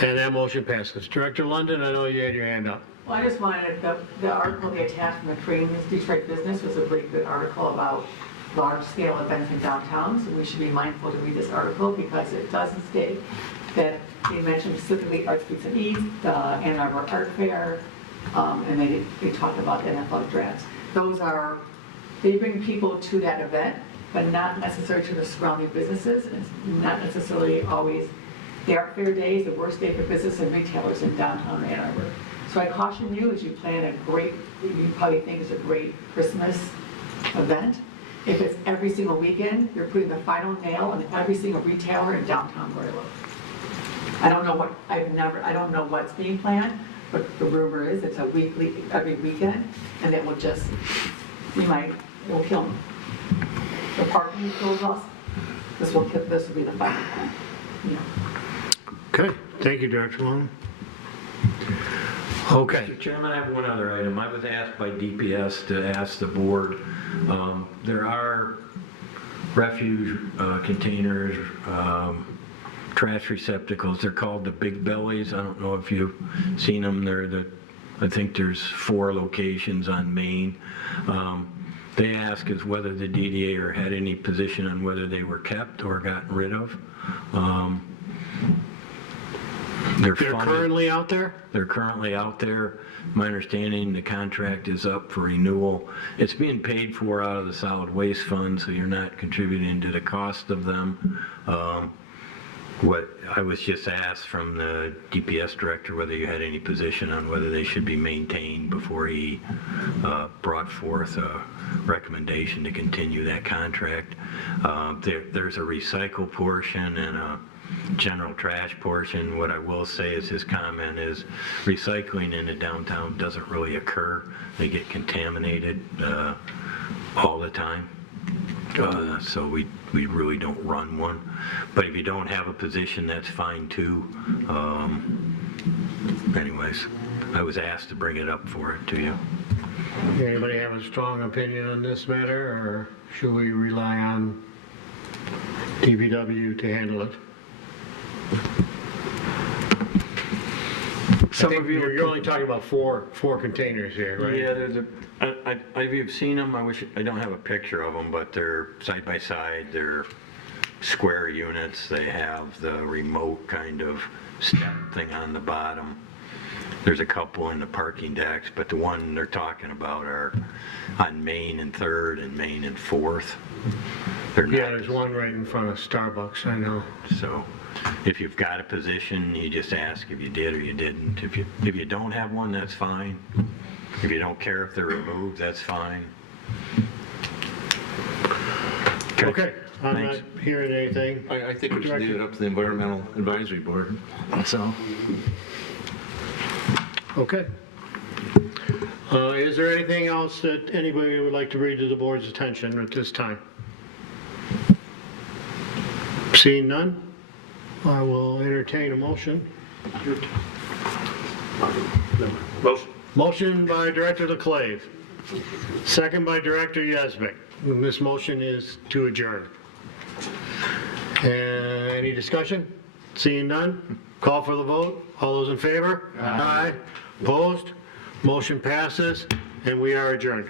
And that motion passes. Director London, I know you had your hand up. Well, I just wanted, the article they attached from the Creating Detroit Business was a pretty good article about large-scale events in downtown, so we should be mindful to read this article because it doesn't state that they mentioned specifically Art Streets and East, the Ann Arbor Art Fair, and they talked about the NFL drafts. They bring people to that event, but not necessarily to the surrounding businesses, and not necessarily always the art fair day is the worst day for business and retailers in downtown Ann Arbor. So I caution you as you plan you probably think is a great Christmas event. If it's every single weekend, you're putting the final nail on every single retailer in downtown Royal Oak. I don't know what's being planned, but the rumor is it's every weekend, and it will kill them. The parking kills us. This will be the final plan. Okay, thank you, Director Long. Okay. Mr. Chairman, I have one other item. I was asked by DPS to ask the board. There are refuge containers, trash receptacles. They're called the Big Bellies. I don't know if you've seen them. I think there's 4 locations on Main. They ask us whether the DDA had any position on whether they were kept or gotten rid of. They're currently out there? They're currently out there. My understanding, the contract is up for renewal. It's being paid for out of the solid waste fund, so you're not contributing to the cost of them. What I was just asked from the DPS director whether you had any position on whether they should be maintained before he brought forth a recommendation to continue that contract. There's a recycle portion and a general trash portion. What I will say is his comment is recycling in the downtown doesn't really occur. They get contaminated all the time. So we really don't run one. But if you don't have a position, that's fine too. Anyways, I was asked to bring it up for it to you. Anybody have a strong opinion on this matter, or should we rely on DPW to handle it? I think you're only talking about four containers here, right? Yeah, there's if you've seen them, I don't have a picture of them, but they're side by side, they're square units, they have the remote kind of step thing on the bottom. There's a couple in the parking decks, but the one they're talking about are on Main and 3rd and Main and 4th. Yeah, there's one right in front of Starbucks, I know. So if you've got a position, you just ask if you did or you didn't. If you don't have one, that's fine. If you don't care if they're removed, that's fine. Okay, I'm Thanks. not hearing anything. I think we should leave it up to the Environmental Advisory Board, so. Okay. Is there anything else that anybody would like to bring to the board's attention at this time? Seeing none, I will entertain a motion. Motion. Motion by Director LeClave, second by Director Yazbek. This motion is to adjourn. Any discussion? Seeing none, call for the vote. All those in favor? Aye. Opposed? Motion passes, and we are adjourned.